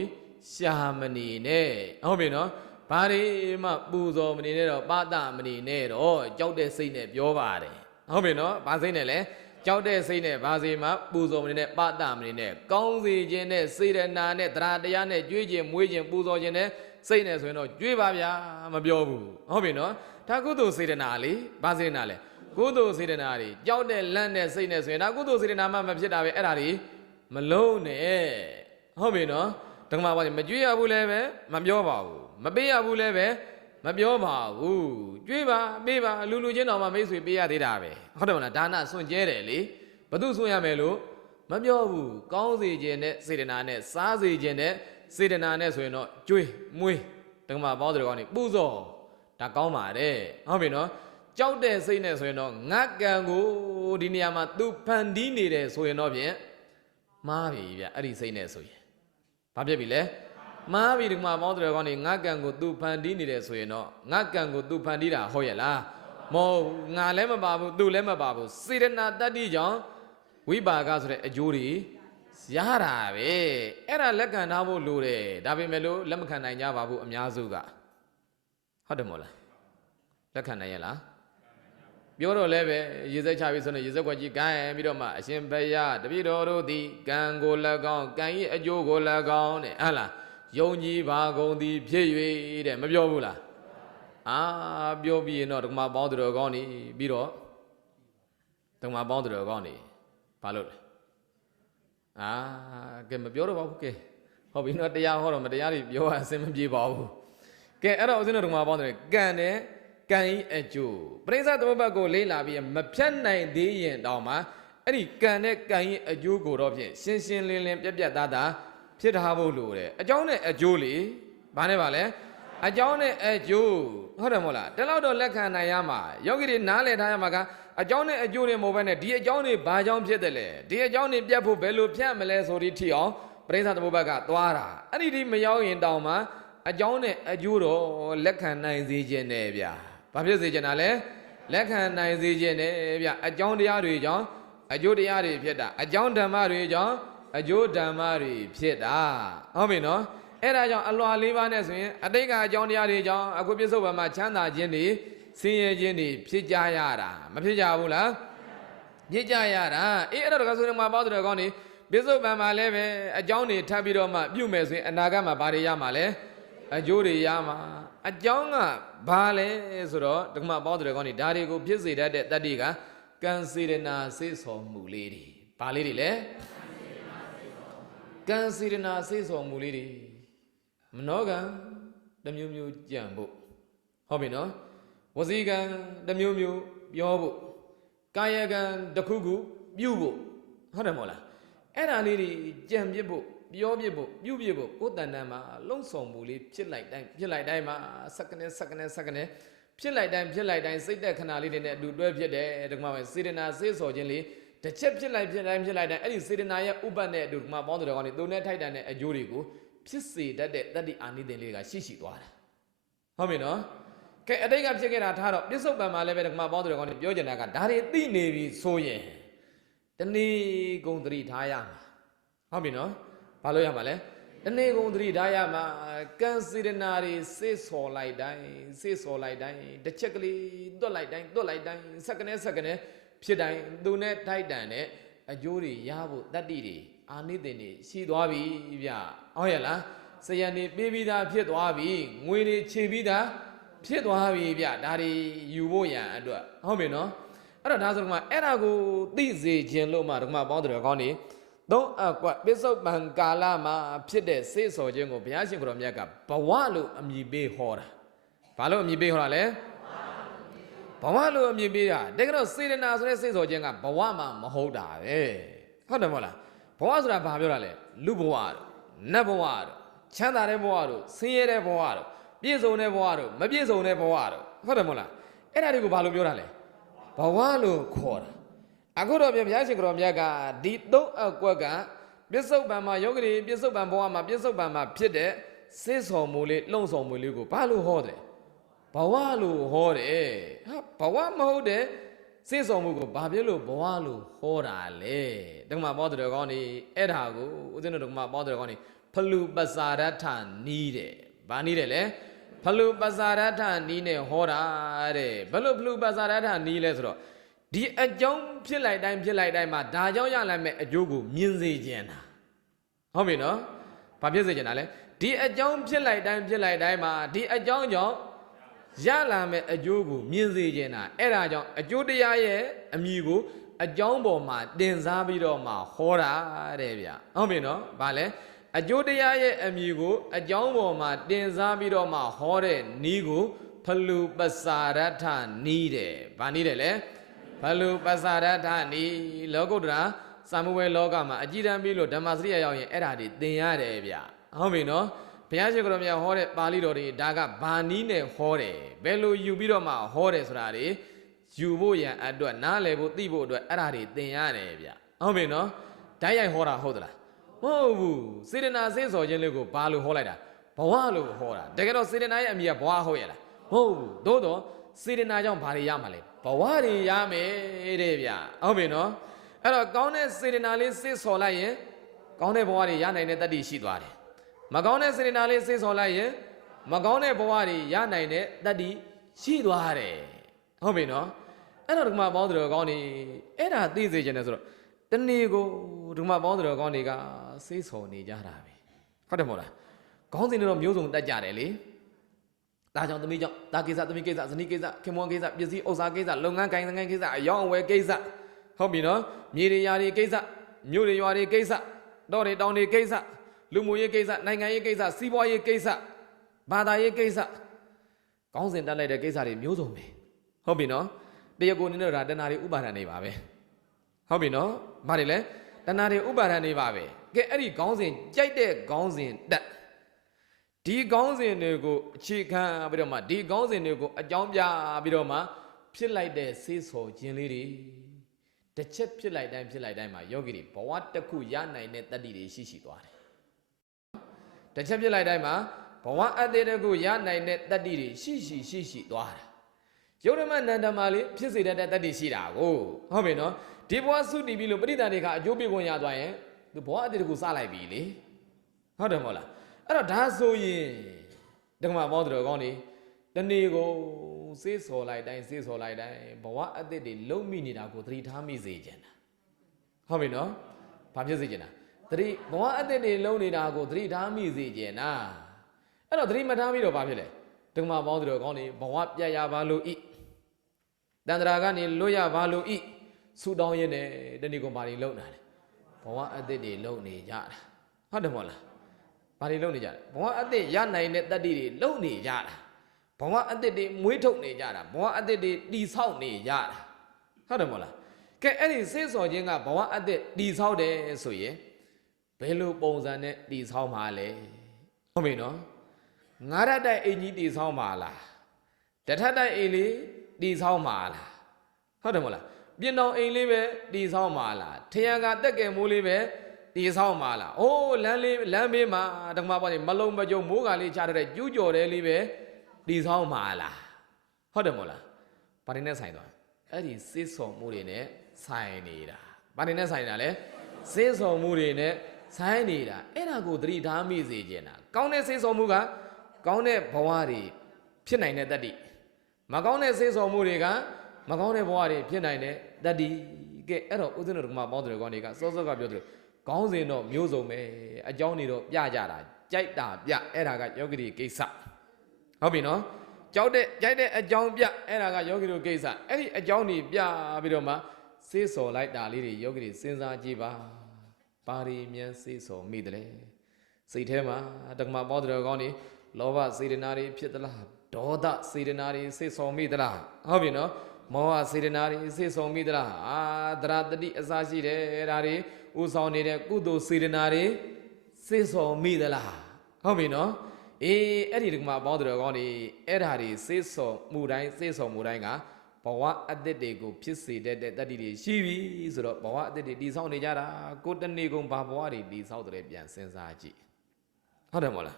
ရှာမနေနဲ့ဟုတ်ပြီနော်ဘာတွေမှပူဇော်မနေနဲ့တော့ပသမနေနဲ့တော့ကြောက်တဲ့စိတ်နဲ့ပြောပါတယ်ဟုတ်ပြီနော်ဘာစိတ်နဲ့လဲကြောက်တဲ့စိတ်နဲ့ဘာစီမှပူဇော်မနေနဲ့ပသမနေနဲ့ကောင်းစေခြင်းနဲ့စေရနာနဲ့တရားတရားနဲ့ကြွေးခြင်းမွေးခြင်းပူဇော်ခြင်းနဲ့စိတ်နဲ့ဆိုရင်တော့ကြွေးပါဗျာမပြောဘူးဟုတ်ပြီနော်ဒါကုသိုလ်စေရနာလေဘာစေရနာလဲကုသိုလ်စေရနာတွေကြောက်တဲ့လန့်တဲ့စိတ်နဲ့ဆိုရင်ဒါကုသိုလ်စေရနာမှမဖြစ်တာပဲအဲ့ဒါတွေမလုံးနဲ့ဟုတ်ပြီနော်ဓမ္မဘာမကြွေးရဘူးလည်းပဲမပြောပါဘူးမပေးရဘူးလည်းပဲမပြောပါဘူးကြွေးပါပေးပါလူချင်းတော်မှမိတ်ဆွေပေးရသေးတာပဲဟုတ်တယ်မလားဒါနစွန့်ကျဲတယ်လေဘသူစွန့်ရမယ်လို့မပြောဘူးကောင်းစေခြင်းနဲ့စေတနာနဲ့စားစေခြင်းနဲ့စေတနာနဲ့ဆိုရင်တော့ကြွေးမွေးဓမ္မပေါင်းတော်ကောင်းနေပူဇော်ဒါကောင်းပါတယ်ဟုတ်ပြီနော်ကြောက်တဲ့စိတ်နဲ့ဆိုရင်တော့ငါကံကိုဒီနေရာမှာသူဖန်တီးနေတယ်ဆိုရင်တော့ဖြင့်မှားပြီဗျအဲ့ဒီစိတ်နဲ့ဆိုရင်ဘာဖြစ်ပြီလဲမားပြီဒီမှာပေါင်းတော်ကောင်းနေငါကံကိုသူဖန်တီးနေတယ်ဆိုရင်တော့ငါကံကိုသူဖန်တီးတာဟုတ်ရဲ့လားမဟုတ်ငါလည်းမပါဘူးသူလည်းမပါဘူးစေရနာတတ္တိကြောင့်ဝိပါကဆိုတဲ့အကျိုးတွေရတာပဲအဲ့ဒါလက်ခံထားဖို့လိုတယ်ဒါပေမဲ့လို့လက်မခံနိုင်ကြပါဘူးအများစုကဟုတ်တယ်မို့လားလက်ခံနိုင်ရဲ့လားပြောတော့လည်းပဲရေစက်ချပြီးဆိုတော့ရေစက်ခွက်ကြီးကန်ပြီးတော့မှအရှင်ဘုရားတပည့်တော်တို့သည်ကံကို၎င်းကံ၏အကျိုးကို၎င်းတဲ့ဟလားယုံကြည်ပါကုန်သည်ဖြစ်၍တဲ့မပြောဘူးလားပြောပြီးရင်တော့ဓမ္မပေါင်းတော်ကောင်းနေပြီးတော့ဓမ္မပေါင်းတော်ကောင်းနေဘာလို့လဲကဲမပြောတော့ပါဘူးကဲဟုတ်ပြီနော်တရားဟောတော့မတရားတွေပြောရအစင်မပြေပါဘူးကဲအဲ့တော့ဦးဇင်းတို့ဓမ္မပေါင်းတော်ကံနဲ့ကံဤအကျိုးပရိစ္ဆေသမုပ္ပါကိုလေးလာပြီးမဖြတ်နိုင်သေးရင်တောင်မှအဲ့ဒီကံနဲ့ကံဤအကျိုးကိုတော့ဖြင့်ရှင်းရှင်းလင်းလင်းပြတ်ပြတ်သားသားဖြစ်ထားဖို့လိုတယ်အကြောင်းနဲ့အကျိုးလေဘာနဲ့ပါလဲအကြောင်းနဲ့အကျိုးဟုတ်တယ်မို့လားတလောက်တော့လက်ခံနိုင်ရမှာယောဂီတွေနားလည်ထားရမှာကအကြောင်းနဲ့အကျိုးတွေမဟုတ်ဘဲနဲ့ဒီအကြောင်းတွေဘာကြောင့်ဖြစ်တယ်လဲဒီအကြောင်းတွေပြတ်ဖို့ဘယ်လိုဖြတ်မလဲဆိုဒီထီအောင်ပရိစ္ဆေသမုပ္ပါကသွားတာအဲ့ဒီဒီမရောက်ရင်တောင်မှ အကြောင်းနဲ့အကျိုးတော့လက်ခံနိုင်စေခြင်းနဲ့ဗျာဘာဖြစ်စေချင်တာလဲလက်ခံနိုင်စေခြင်းနဲ့ဗျာအကြောင်းတရားတွေကြောင့်အကျိုးတရားတွေဖြစ်တာအကြောင်းဓမ္မတွေကြောင့်အကျိုးဓမ္မတွေဖြစ်တာဟုတ်ပြီနော်အဲ့ဒါကြောင့်အလွာ၄ပါးနဲ့ဆိုရင်အတိတ်ကအကြောင်းတရားတွေကြောင့်အခုပြစ္ဆုတ်ပံမှာချမ်းသာခြင်းတွေဆင်းရဲခြင်းတွေဖြစ်ကြရတာမဖြစ်ကြဘူးလားဖြစ်ကြရတာအေးအဲ့တော့ကဆိုရင်မှာပေါ့တဲ့ကောင်းနေပြစ္ဆုတ်ပံမှာလည်းပဲအကြောင်းတွေထပ်ပြီးတော့မှပြုမယ်ဆိုရင်အနာဂတ်မှာဘာတွေရမှာလဲအကျိုးတွေရမှာအကြောင်းကဘာလဲဆိုတော့ဒကမပေါ့တဲ့ကောင်းနေဒါတွေကိုဖြစ်စေတတ်တဲ့တတ္တိကကံစေရနာစေဆောင်မှုလေးတွေဘာလေးတွေလဲကံစေရနာစေဆောင်မှုလေးတွေမနောကံတစ်မျိုးမျိုးကြံဖို့ဟုတ်ပြီနော်ဝစီကံတစ်မျိုးမျိုးပြောဖို့ကာယကံတစ်ခုခုပြုဖို့ဟုတ်တယ်မဟုတ်လားအဲ့ဒါလေးတွေကြံပြစ်ဖို့ပြောပြစ်ဖို့ပြုပြစ်ဖို့ကိုယ်တဏ္ဍာမှာလုံဆောင်မှုလေးဖြစ်လိုက်တိုင်းမှာစက္ကနဲ့ဖြစ်လိုက်တိုင်းစိတ်သက်ခဏလေးတွေနဲ့အတူတွဲဖြစ်တယ်ဒီမှာပဲစေတနာစေဆော်ခြင်းလေးတစ်ချက်ဖြစ်လိုက်တိုင်းအဲ့ဒီစေတနာရဲ့ဥပတ်နဲ့အတူဒီမှာပေါင်းတဲ့ကောင်တွေသူနဲ့ထိုက်တန်တဲ့အကျိုးတွေကိုဖြစ်စေတတ်တဲ့တတ္တိအာနိသင်လေးကရှိသွားတာဟုတ်ပြီနော်ကဲအတိတ်ကဖြစ်ခဲ့တာထားတော့ပြစ္ဆုတ်ပံမှာလည်းပဲဒီမှာပေါင်းတဲ့ကောင်တွေပြောကြတာကဒါတွေသိနေပြီဆိုရင်တဏီကုံသတိထားရမှာဟုတ်ပြီနော်ဘာလို့ရမှာလဲတဏီကုံသတိထားရမှာကံစေတနာတွေစေဆော်လိုက်တိုင်းတစ်ချက်ကလေးတွတ်လိုက်တိုင်းစက္ကနဲ့ဖြစ်တိုင်းသူနဲ့ထိုက်တန်တဲ့အကျိုးတွေရဖို့တတ္တိတွေအာနိသင်တွေရှိသွားပြီဗျဟုတ်ရဲ့လားစရံတွေပေးပြီးသားဖြစ်သွားပြီငွေတွေခြေပြီးသားဖြစ်သွားပြီဗျဒါတွေယူဖို့ရန်အတွက်ဟုတ်ပြီနော်အဲ့တော့ဒါဆိုတော့အဲ့ဒါကိုသိစေခြင်းလို့မှဒီမှာပေါင်းတယ်ကောင်းနေသုံးအကွပစ္စုပန်ကာလမှာဖြစ်တဲ့စေဆော်ခြင်းကိုဘုရားရှင်ကိုရောမြတ်ကဘဝလို့အမည်ပေးဟောတာဘာလို့အမည်ပေးဟောတာလဲဘဝလို့အမည်ပေးတာတကယ်တော့စေတနာဆိုတဲ့စေဆော်ခြင်းကဘဝမှာမဟုတ်တာပဲဟုတ်တယ်မဟုတ်လားဘဝဆိုတာဘာပြောတာလဲလူဘဝတို့နတ်ဘဝတို့ချမ်းသာတဲ့ဘဝတို့ဆင်းရဲတဲ့ဘဝတို့ပြည့်စုံတဲ့ဘဝတို့မပြည့်စုံတဲ့ဘဝတို့ဟုတ်တယ်မဟုတ်လားအဲ့ဒါတွေကိုဘာလို့ပြောတာလဲဘဝလို့ခေါ်တာအခုတော့ဘုရားရှင်ကိုရောမြတ်ကဒီသုံးအကွက်ကပြစ္ဆုတ်ပံမှာယောဂီပြစ္ဆုတ်ပံဘဝမှာပြစ္ဆုတ်ပံမှာဖြစ်တဲ့စေဆော်မှုလေးလှုံ့ဆော်မှုလေးကိုဘာလို့ဟောတယ်ဘဝလို့ဟောတယ်ဟာဘဝမဟုတ်တဲ့စေဆော်မှုကိုဘာဖြစ်လို့ဘဝလို့ဟောတာလဲဒကမပေါတဲ့ကောင်းနေအဲ့ဒါကိုဦးဇင်းတို့ဒကမပေါတဲ့ကောင်းနေဖလူပစာရထနီးတယ်ဘာနီးတယ်လဲဖလူပစာရထနီးနဲ့ဟောတာတဲ့ဘယ်လိုဖလူပစာရထနီးလဲဆိုတော့ဒီအကြောင်းဖြစ်လိုက်တိုင်းမှာဒါကြောင့်ရလာမဲ့အကျိုးကိုမြင်စေခြင်းတာဟုတ်ပြီနော်ဘာဖြစ်စေခြင်းတာလဲဒီအကြောင်းဖြစ်လိုက်တိုင်းမှာဒီအကြောင်းကြောင့်ရလာမဲ့အကျိုးကိုမြင်စေခြင်းတာအဲ့ဒါကြောင့်အကျိုးတရားရဲ့အမည်ကိုအကြောင်းပေါ်မှာတင်စားပြီးတော့မှဟောတာတဲ့ဗျဟုတ်ပြီနော်ဘာလဲအကျိုးတရားရဲ့အမည်ကိုအကြောင်းပေါ်မှာတင်စားပြီးတော့မှဟောတဲ့နီးကိုဖလူပစာရထနီးတယ်ဘာနီးတယ်လဲဖလူပစာရထနီးလောကုတ္တရာစာမဝေလောကမှာအကြည်တမ်းပြီးလို့ဓမ္မစရိယရောက်ရင်အဲ့ဒါတွေသင်ရတယ်ဗျဟုတ်ပြီနော်ဘုရားရှင်ကိုယ်တော်မြတ်ဟောတဲ့ပါဠိတော်တွေဒါကဘာနီးနဲ့ဟောတယ်ဘယ်လိုယူပြီးတော့မှဟောတယ်ဆိုတာတွေယူဖို့ရန်အတွက်နားလည်ဖို့သိဖို့အတွက်အဲ့ဒါတွေသင်ရတယ်ဗျဟုတ်ပြီနော်ဓာတ်ရိုက်ဟောတာဟုတ်သလားမဟုတ်ဘူးစေတနာစေဆော်ခြင်းလေးကိုဘာလို့ဟောလိုက်တာဘဝလို့ဟောတာတကယ်တော့စေတနာရဲ့အမည်ကဘဝဟုတ်ရဲ့လားမဟုတ်ဘူးသို့တော့စေတနာကြောင့်ဘာတွေရမှာလဲဘဝတွေရမယ်တဲ့ဗျဟုတ်ပြီနော်အဲ့တော့ကောင်းတဲ့စေတနာလေးစေဆော်လိုက်ရင်ကောင်းတဲ့ဘဝတွေရနိုင်တဲ့တတ္တိရှိသွားတယ်မကောင်းတဲ့စေတနာလေးစေဆော်လိုက်ရင်မကောင်းတဲ့ဘဝတွေရနိုင်တဲ့တတ္တိရှိသွားတယ်ဟုတ်ပြီနော်အဲ့တော့ဒီမှာပေါင်းတော်ကောင်းနေအဲ့ဒါသိစေချင်တယ်ဆိုတော့တနေ့ကိုဒီမှာပေါင်းတော်ကောင်းတွေကစေဆော်နေကြတာပဲဟုတ်တယ်မဟုတ်လားခေါင်းစဉ်တွေတော့မျိုးစုံတက်ကြတယ်လေဒါကြောင့်သမီးကြောင့်ဒါကိစ္စသမီးကိစ္စဇနီးကိစ္စခင်မွန်ကိစ္စပစ္စည်းဥစ္စာကိစ္စလုပ်ငန်းကိုင်ဆိုင်ကိစ္စအယောင်းအဝယ်ကိစ္စဟုတ်ပြီနော်မြေတွေယာတွေကိစ္စမြို့တွေရွာတွေကိစ္စတောတွေတောင်တွေကိစ္စလူမှုရေးကိစ္စနိုင်ငံရေးကိစ္စစီးပွားရေးကိစ္စဘာသာရေးကိစ္စခေါင်းစဉ်တက်လိုက်တဲ့ကိစ္စတွေမျိုးစုံပဲဟုတ်ပြီနော်တရားကိုနေတော့ဒါတဏှာတွေဥပါဒဏ်တွေပါပဲဟုတ်ပြီနော်ဘာတွေလဲတဏှာတွေဥပါဒဏ်တွေပါပဲကဲအဲ့ဒီခေါင်းစဉ်ကြိုက်တဲ့ခေါင်းစဉ်တက်ဒီခေါင်းစဉ်တွေကိုအခြေခံပြီးတော့မှဒီခေါင်းစဉ်တွေကိုအကြောင်းပြပြီးတော့မှဖြစ်လိုက်တဲ့စေးဆော်ခြင်းလေးတွေတစ်ချက်ဖြစ်လိုက်တိုင်းမှာယောဂီတွေဘဝတစ်ခုရနိုင်တဲ့တတ္တိတွေရှိသွားတယ်တစ်ချက်ဖြစ်လိုက်တိုင်းမှာဘ ဝအတ္တတကူရနိုင်တဲ့တတ္တိတွေရှိသွားတာယုတ်ဓမ္မနန္ဒမာလေးဖြစ်စေတတ်တဲ့တတ္တိရှိတာကိုဟုတ်ပြီနော်ဒီဘဝစုတည်ပြီးလို့ပရိသတ်တွေကအကျိုးပေးခွင့်ရသွားရင်သူဘဝအတ္တတကူစလိုက်ပြီလေဟုတ်တယ်မဟုတ်လားအဲ့တော့ဒါဆိုရင်ဓမ္မပေါင်းတော်ကောင်းနေတနေ့ကိုစေးစော်လိုက်တိုင်းစေးစော်လိုက်တိုင်းဘဝအတ္တတွေလုံမိနေတာကိုသတိထားမိစေချင်တာဟုတ်ပြီနော်ဘာဖြစ်စေချင်တာသတိဘဝအတ္တတွေလုံနေတာကိုသတိထားမိစေချင်တာအဲ့တော့သတိမထားမိတော့ဘာဖြစ်လဲဓမ္မပေါင်းတော်ကောင်းနေဘဝပြတ်ရပါလို့ဤတန္တရာကနေလွတ်ရပါလို့ဤဆူတောင်းရင်းနဲ့တနေ့ကိုဘာတွေလုံတာလဲဘဝအတ္တတွေလုံနေကြတာဟုတ်တယ်မဟုတ်လားဘာတွေလုံနေကြလဲဘဝအတ္တရနိုင်တဲ့တတ္တိတွေလုံနေကြတာဘဝအတ္တတွေမွေးထုတ်နေကြတာဘဝအတ္တတွေတည်ဆောက်နေကြတာဟုတ်တယ်မဟုတ်လားကဲအဲ့ဒီစေးစော်ခြင်းကဘဝအတ္တတည်ဆောက်တယ်ဆိုရင်ဘယ်လိုပုံစံနဲ့တည်ဆောက်မှာလဲဟုတ်ပြီနော်ငါးရတိုက်အိမ်ကြီးတည်ဆောက်မှာလားတထတိုက်အိမ်လေးတည်ဆောက်မှာလားဟုတ်တယ်မဟုတ်လားပြင်တော်အိမ်လေးပဲတည်ဆောက်မှာလားထရံကတက်ကယ်မိုးလေးပဲတည်ဆောက်မှာလားအိုးလမ်းဘေးမှာဓမ္မပေါင်းမလုံးမကြုံမိုးကလေးချတဲ့ကျူးကျော်တဲ့လေးပဲတည်ဆောက်မှာလားဟုတ်တယ်မဟုတ်လားဘာတွေနဲ့ဆိုင်သွားအဲ့ဒီစေးစော်မှုတွေနဲ့ဆိုင်နေတာဘာတွေနဲ့ဆိုင်တာလဲစေးစော်မှုတွေနဲ့ဆိုင်နေတာအဲ့ဒါကိုသတိထားမိစေချင်တာကောင်းတဲ့စေးစော်မှုကကောင်းတဲ့ဘဝတွေဖြစ်နိုင်တဲ့တတ္တိမကောင်းတဲ့စေးစော်မှုတွေကမကောင်းတဲ့ဘဝတွေဖြစ်နိုင်တဲ့တတ္တိကဲအဲ့တော့ဥဒ္ဒနဓမ္မပေါင်းတော်ကောင်းတွေကစောစောကပြောတယ်ကောင်းစဉ်တော့မျိုးစုံပဲအကြောင်းတွေတော့ပြကြတာကြိုက်တာပြအဲ့ဒါကယောဂီကိစ္စဟုတ်ပြီနော်ကြိုက်တဲ့အကြောင်းပြအဲ့ဒါကယောဂီတို့ကိစ္စအဲ့ဒီအကြောင်းတွေပြပြီးတော့မှစေးစော်လိုက်တာလေးတွေယောဂီတွေစဉ်းစားကြည့်ပါပါရီမြန်စေးစော်မိတယ်လေစိတ်ထဲမှာဓမ္မပေါင်းတော်ကောင်းတွေလောဘစေတနာတွေဖြစ်သလားဒေါသစေတနာတွေစေးစော်မိသလားဟုတ်ပြီနော်မောဟစေတနာတွေစေးစော်မိသလားသရတတိအစရှိတယ်ဒါတွေဥဆောင်နေတဲ့ကုသိုလ်စေတနာတွေစေးစော်မိသလားဟုတ်ပြီနော်အေးအဲ့ဒီဓမ္မပေါင်းတော်ကောင်းတွေအဲ့ဓာတွေစေးစော်မှုတိုင်းစေးစော်မှုတိုင်းကဘဝအတ္တတွေကိုဖြစ်စေတဲ့တတ္တိတွေရှိပြီဆိုတော့ဘဝအတ္တတွေတည်ဆောက်နေကြတာကိုတနေ့ကုန်ဘာဘဝတွေတည်ဆောက်တယ်ပြန်စဉ်းစားကြည့်ဟုတ်တယ်မဟုတ်လား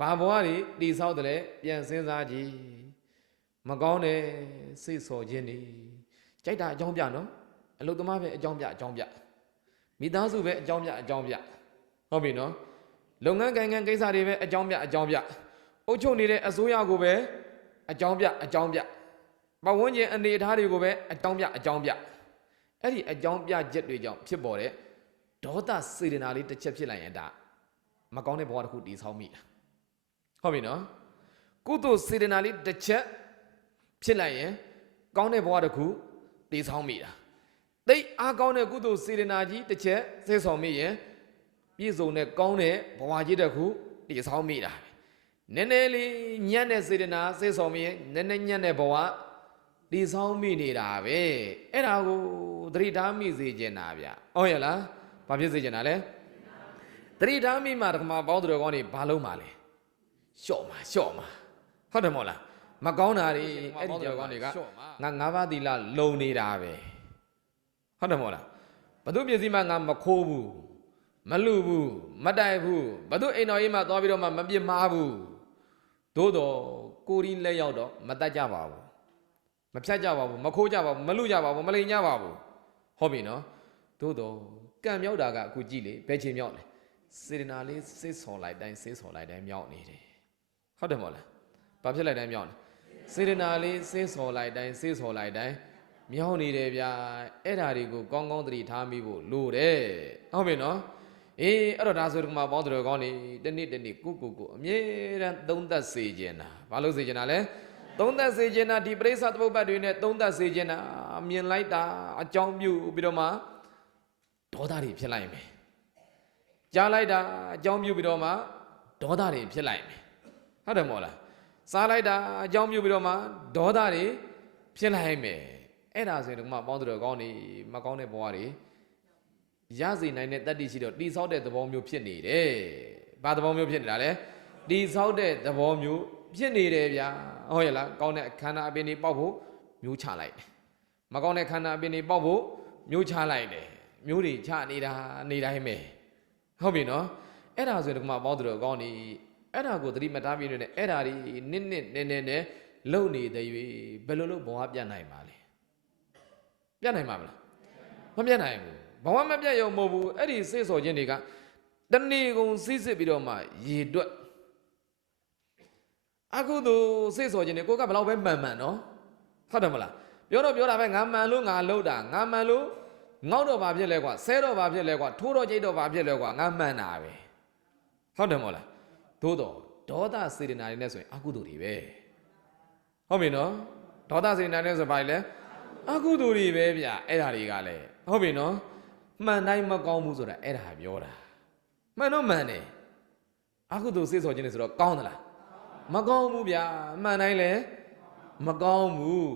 ဘာဘဝတွေတည်ဆောက်တယ်ပြန်စဉ်းစားကြည့်မကောင်းတဲ့စိတ်ဆော်ခြင်းတွေကြိုက်တာအကြောင်းပြနော်အလုသမားပဲအကြောင်းပြမိသားစုပဲအကြောင်းပြဟုတ်ပြီနော်လုပ်ငန်းကိုင်ငန်းကိစ္စတွေပဲအကြောင်းပြအုပ်ချုပ်နေတဲ့အစိုးရကိုပဲအကြောင်းပြပတ်ဝန်းကျင်အနေအထားတွေကိုပဲအကြောင်းပြအဲ့ဒီအကြောင်းပြချက်တွေကြောင့်ဖြစ်ပေါ်တဲ့ဒေါသစေတနာလေးတစ်ချက်ဖြစ်လိုက်ရင်ဒါမကောင်းတဲ့ဘဝတစ်ခုတည်ဆောက်မိတာဟုတ်ပြီနော်ကုသိုလ်စေတနာလေးတစ်ချက်ဖြစ်လိုက်ရင်ကောင်းတဲ့ဘဝတစ်ခုတည်ဆောက်မိတာသိအားကောင်းတဲ့ကုသိုလ်စေတနာကြီးတစ်ချက်စေဆောင်မိရင်ပြည့်စုံတဲ့ကောင်းတဲ့ဘဝကြီးတစ်ခုတည်ဆောက်မိတာနည်းနည်းလေးညံ့တဲ့စေတနာစေဆောင်မိရင်နည်းနည်းညံ့တဲ့ဘဝတည်ဆောက်မိနေတာပဲအဲ့ဒါကိုသတိထားမိစေချင်တာဗျဟုတ်ရလားဘာဖြစ်စေချင်တာလဲသတိထားမိမှဓမ္မပေါင်းတော်ကောင်းတွေဘာလုံးမှာလဲလျှော့မှာဟုတ်တယ်မဟုတ်လားမကောင်းတာတွေအဲ့ဒီကြောင့်ကောင်းတွေကငါငါးပါးသီလလုံနေတာပဲဟုတ်တယ်မဟုတ်လားဘသူပစ္စည်းမှငါမခိုးဘူးမလူဘူးမတိုက်ဘူးဘသူအိမ်တော်ကြီးမှသွားပြီးတော့မှမပြစ်မှားဘူးသို့တော့ကိုရီလက်ရောက်တော့မတတ်ကြပါဘူးမဖြတ်ကြပါဘူးမခိုးကြပါဘူးမလူကြပါဘူးမလိန်ကြပါဘူးဟုတ်ပြီနော်သို့တော့ကံမြောက်တာကအခုကြည့်လေဘယ်ချိန်မြောက်လဲစေတနာလေးစေးဆော်လိုက်တိုင်းမြောက်နေတယ်ဟုတ်တယ်မဟုတ်လားဘာဖြစ်လိုက်တိုင်းမြောက်လဲစေတနာလေးစေးဆော်လိုက်တိုင်းမြောက်နေတယ်ဗျာအဲ့ဓာတွေကိုကောင်းကောင်းသတိထားမိဖို့လိုတယ်ဟုတ်ပြီနော်အေးအဲ့တော့ဒါဆိုဒီမှာပေါင်းတော်ကောင်းနေတနေ့ကိုအမြဲတမ်းသုံးသပ်စေခြင်းတာဘာလို့စေခြင်းတာလဲသုံးသပ်စေခြင်းတာဒီပရိစ္ဆသမုပ္ပါဒ်တွေနဲ့သုံးသပ်စေခြင်းတာမြင်လိုက်တာအကြောင်းပြုပြီးတော့မှဒေါသတွေဖြစ်လိုက်မယ်ကြားလိုက်တာအကြောင်းပြုပြီးတော့မှဒေါသတွေဖြစ်လိုက်မယ်ဟုတ်တယ်မဟုတ်လားစားလိုက်တာအကြောင်းပြုပြီးတော့မှဒေါသတွေဖြစ်လိုက်မယ်အဲ့ဒါဆိုရင်ဒီမှာပေါင်းတော်ကောင်းနေမကောင်းတဲ့ဘဝတွေရစေနိုင်တဲ့တတ္တိရှိတော့တိဆောက်တဲ့သဘောမျိုးဖြစ်နေတယ်။ဘာသဘောမျိုးဖြစ်နေတာလဲ။တိဆောက်တဲ့သဘောမျိုးဖြစ်နေတယ်ဗျာ။ဟုတ်ရဲ့လား။ကောင်းတဲ့ခန္ဓာအပင်တွေပေါက်ဖို့မျိုးချလိုက်တယ်။မကောင်းတဲ့ခန္ဓာအပင်တွေပေါက်ဖို့မျိုးချလိုက်တယ်။မျိုးတွေချနေတာနေတိုင်းပဲ။ဟုတ်ပြီနော်။အဲ့ဒါဆိုရင်ဒီမှာပေါင်းတော်ကောင်းနေ အဲ့ဒါကိုသတိမထားပြီးနေအဲ့ဒါဒီနစ်နဲလုံနေတဲ့၍ဘယ်လိုလုပ်ဘဝပြတ်နိုင်ပါလဲပြတ်နိုင်မှာမလားမပြတ်နိုင်ဘူးဘဝမပြတ်ရုံမဟုတ်ဘူးအဲ့ဒီစိတ်ဆော်ခြင်းတွေကတဏှေကုန်စိစစ်ပြီးတော့မှရေတွက်အခုတို့စိတ်ဆော်ခြင်းတွေကိုကဘယ်လောက်ပဲမှန်နော်ဟုတ်တယ်မလားပြောတာပဲငါမှန်လို့ငါလှုပ်တာငါမှန်လို့ငေါ့တော့ဘာဖြစ်လဲကွာဆဲတော့ဘာဖြစ်လဲကွာထိုးတော့ကြိတ်တော့ဘာဖြစ်လဲကွာငါမှန်တာပဲဟုတ်တယ်မဟုတ်လားသို့တော့ဒေါသစေတနာတွေနဲ့ဆိုရင်အကုသိုလ်တွေပဲဟုတ်ပြီနော်ဒေါသစေတနာနဲ့ဆိုဘာလဲအကုသိုလ်တွေပဲဗျအဲ့ဓာတွေကလည်းဟုတ်ပြီနော်မှန်တိုင်းမကောင်းဘူးဆိုတာအဲ့ဒါပြောတာမှန်တော့မှန်တယ်အကုသိုလ်စိတ်ဆော်ခြင်းတွေဆိုတော့ကောင်းသလားမကောင်းဘူးဗျမှန်တိုင်းလည်းမကောင်းဘူး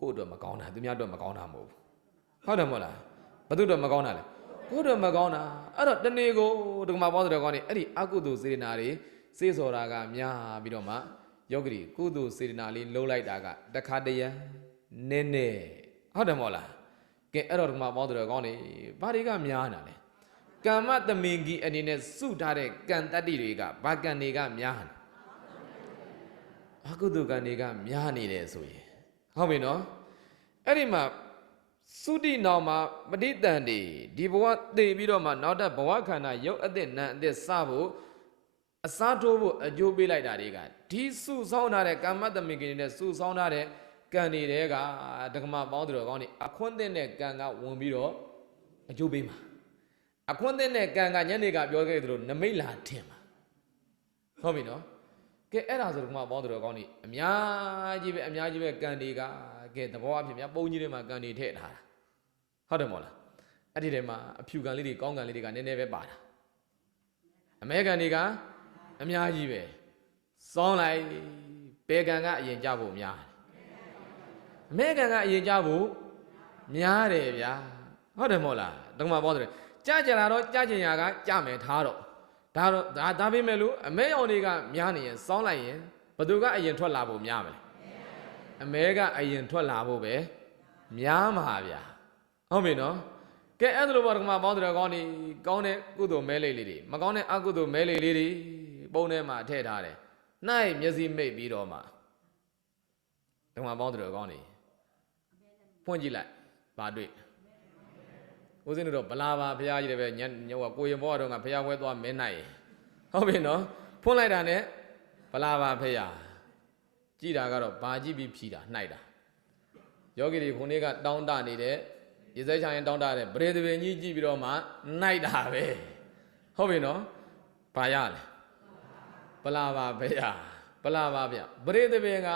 ကိုယ့်အတွက်မကောင်းတာသူများအတွက်မကောင်းတာမဟုတ်ဘူးဟုတ်တယ်မဟုတ်လားဘယ်သူအတွက်မကောင်းတာလဲကိုယ့်အတွက်မကောင်းတာအဲ့တော့တနေ့ကိုဒီမှာပေါင်းတဲ့ကောင်းနေအဲ့ဒီအကုသိုလ်စေတနာတွေစိတ်ဆော်တာကများပြီးတော့မှယောဂီကုသိုလ်စေတနာလေးလှုပ်လိုက်တာကတခါတရံနည်းနည်းဟုတ်တယ်မဟုတ်လားကဲအဲ့တော့ဒီမှာပေါင်းတဲ့ကောင်းနေဘာတွေကများနာလဲကမ္မသမင်ကြီးအနေနဲ့စုထားတဲ့ကံတတ္တိတွေကဘာကံတွေကများနေအကုသိုလ်ကံတွေကများနေတယ်ဆိုရင်ဟုတ်ပြီနော်အဲ့ဒီမှာသုတိနောင်မှာပဋိသန္ဓေဒီဘဝသိပြီးတော့မှနောက်တဲ့ဘဝခန္ဓာရုပ်အသစ်နာမ်အသစ်စဖို့အစားထိုးဖို့အကျိုးပေးလိုက်တာတွေကဒီစုဆောင်းထားတဲ့ကမ္မသမင်ကြီးနဲ့စုဆောင်းထားတဲ့ကံတွေကဒကမပေါင်းတော်ကောင်းနေအခွင့်အသင့်တဲ့ကံကဝင်ပြီးတော့အကျိုးပေးမှာအခွင့်အသင့်တဲ့ကံကညနေကပြောခဲ့သလိုနမိတ်လာထင်မှာဟုတ်ပြီနော်ကဲအဲ့ဒါဆိုဒကမပေါင်းတော်ကောင်းနေအများကြီးပဲကံတွေကကဲသဘောအဖြစ်များပုံကြီးတွေမှာကံတွေထည့်ထားတာဟုတ်တယ်မို့လားအဲ့ဒီထဲမှာအဖြူကံလေးတွေကောင်းကံလေးတွေကနည်းနည်းပဲပါတာအမဲကံတွေကအများကြီးပဲစောင်းလိုက်ဘယ်ကံကအရင်ကြဖို့များအမဲကံကအရင်ကြဖို့များတယ်ဗျာဟုတ်တယ်မို့လားဒကမပေါင်းတယ်ကြကြလာတော့ကြကျင်ရာကကြမယ်ထားတော့ဒါပေမဲ့လို့အမဲရောင်တွေကများနေရင်စောင်းလိုက်ရင်ဘသူကအရင်ထွက်လာဖို့များမလဲအမဲကအရင်ထွက်လာဖို့ပဲများမှာဗျာဟုတ်ပြီနော်ကဲအဲ့ဒါလိုပေါ့ဒကမပေါင်းတယ်ကောင်းနေကောင်းတဲ့ကုသိုလ်မဲလေးတွေမကောင်းတဲ့အကုသိုလ်မဲလေးတွေပုံထဲမှာထည့်ထားတယ်နိုင်မျက်စိမိတ်ပြီးတော့မှဒကမပေါင်းတယ်ကောင်းနေဖွင့်ကြည့်လိုက်ဘာတွေ့ဦးဇင်းတို့ဗလာပါဘုရားကြီးတွေပဲညဟိုကိုရင်ဘောကတော့ငါဘုရားဝဲသွားမင်းနိုင်ဟုတ်ပြီနော်ဖွင့်လိုက်တာနဲ့ဗလာပါဘုရားကြည်တာကတော့ဘာကြည့်ပြီးဖြီးတာနှိုက်တာယောဂီတွေခုနေ့ကတောင်းတနေတဲ့ရေစဲချောင်းရင်တောင်းတတဲ့ဗရေတပင်ကြီးကြည့်ပြီးတော့မှနှိုက်တာပဲဟုတ်ပြီနော်ဘာရလဲဗလာပါဘုရားဗလာပါဗျဗရေတပင်က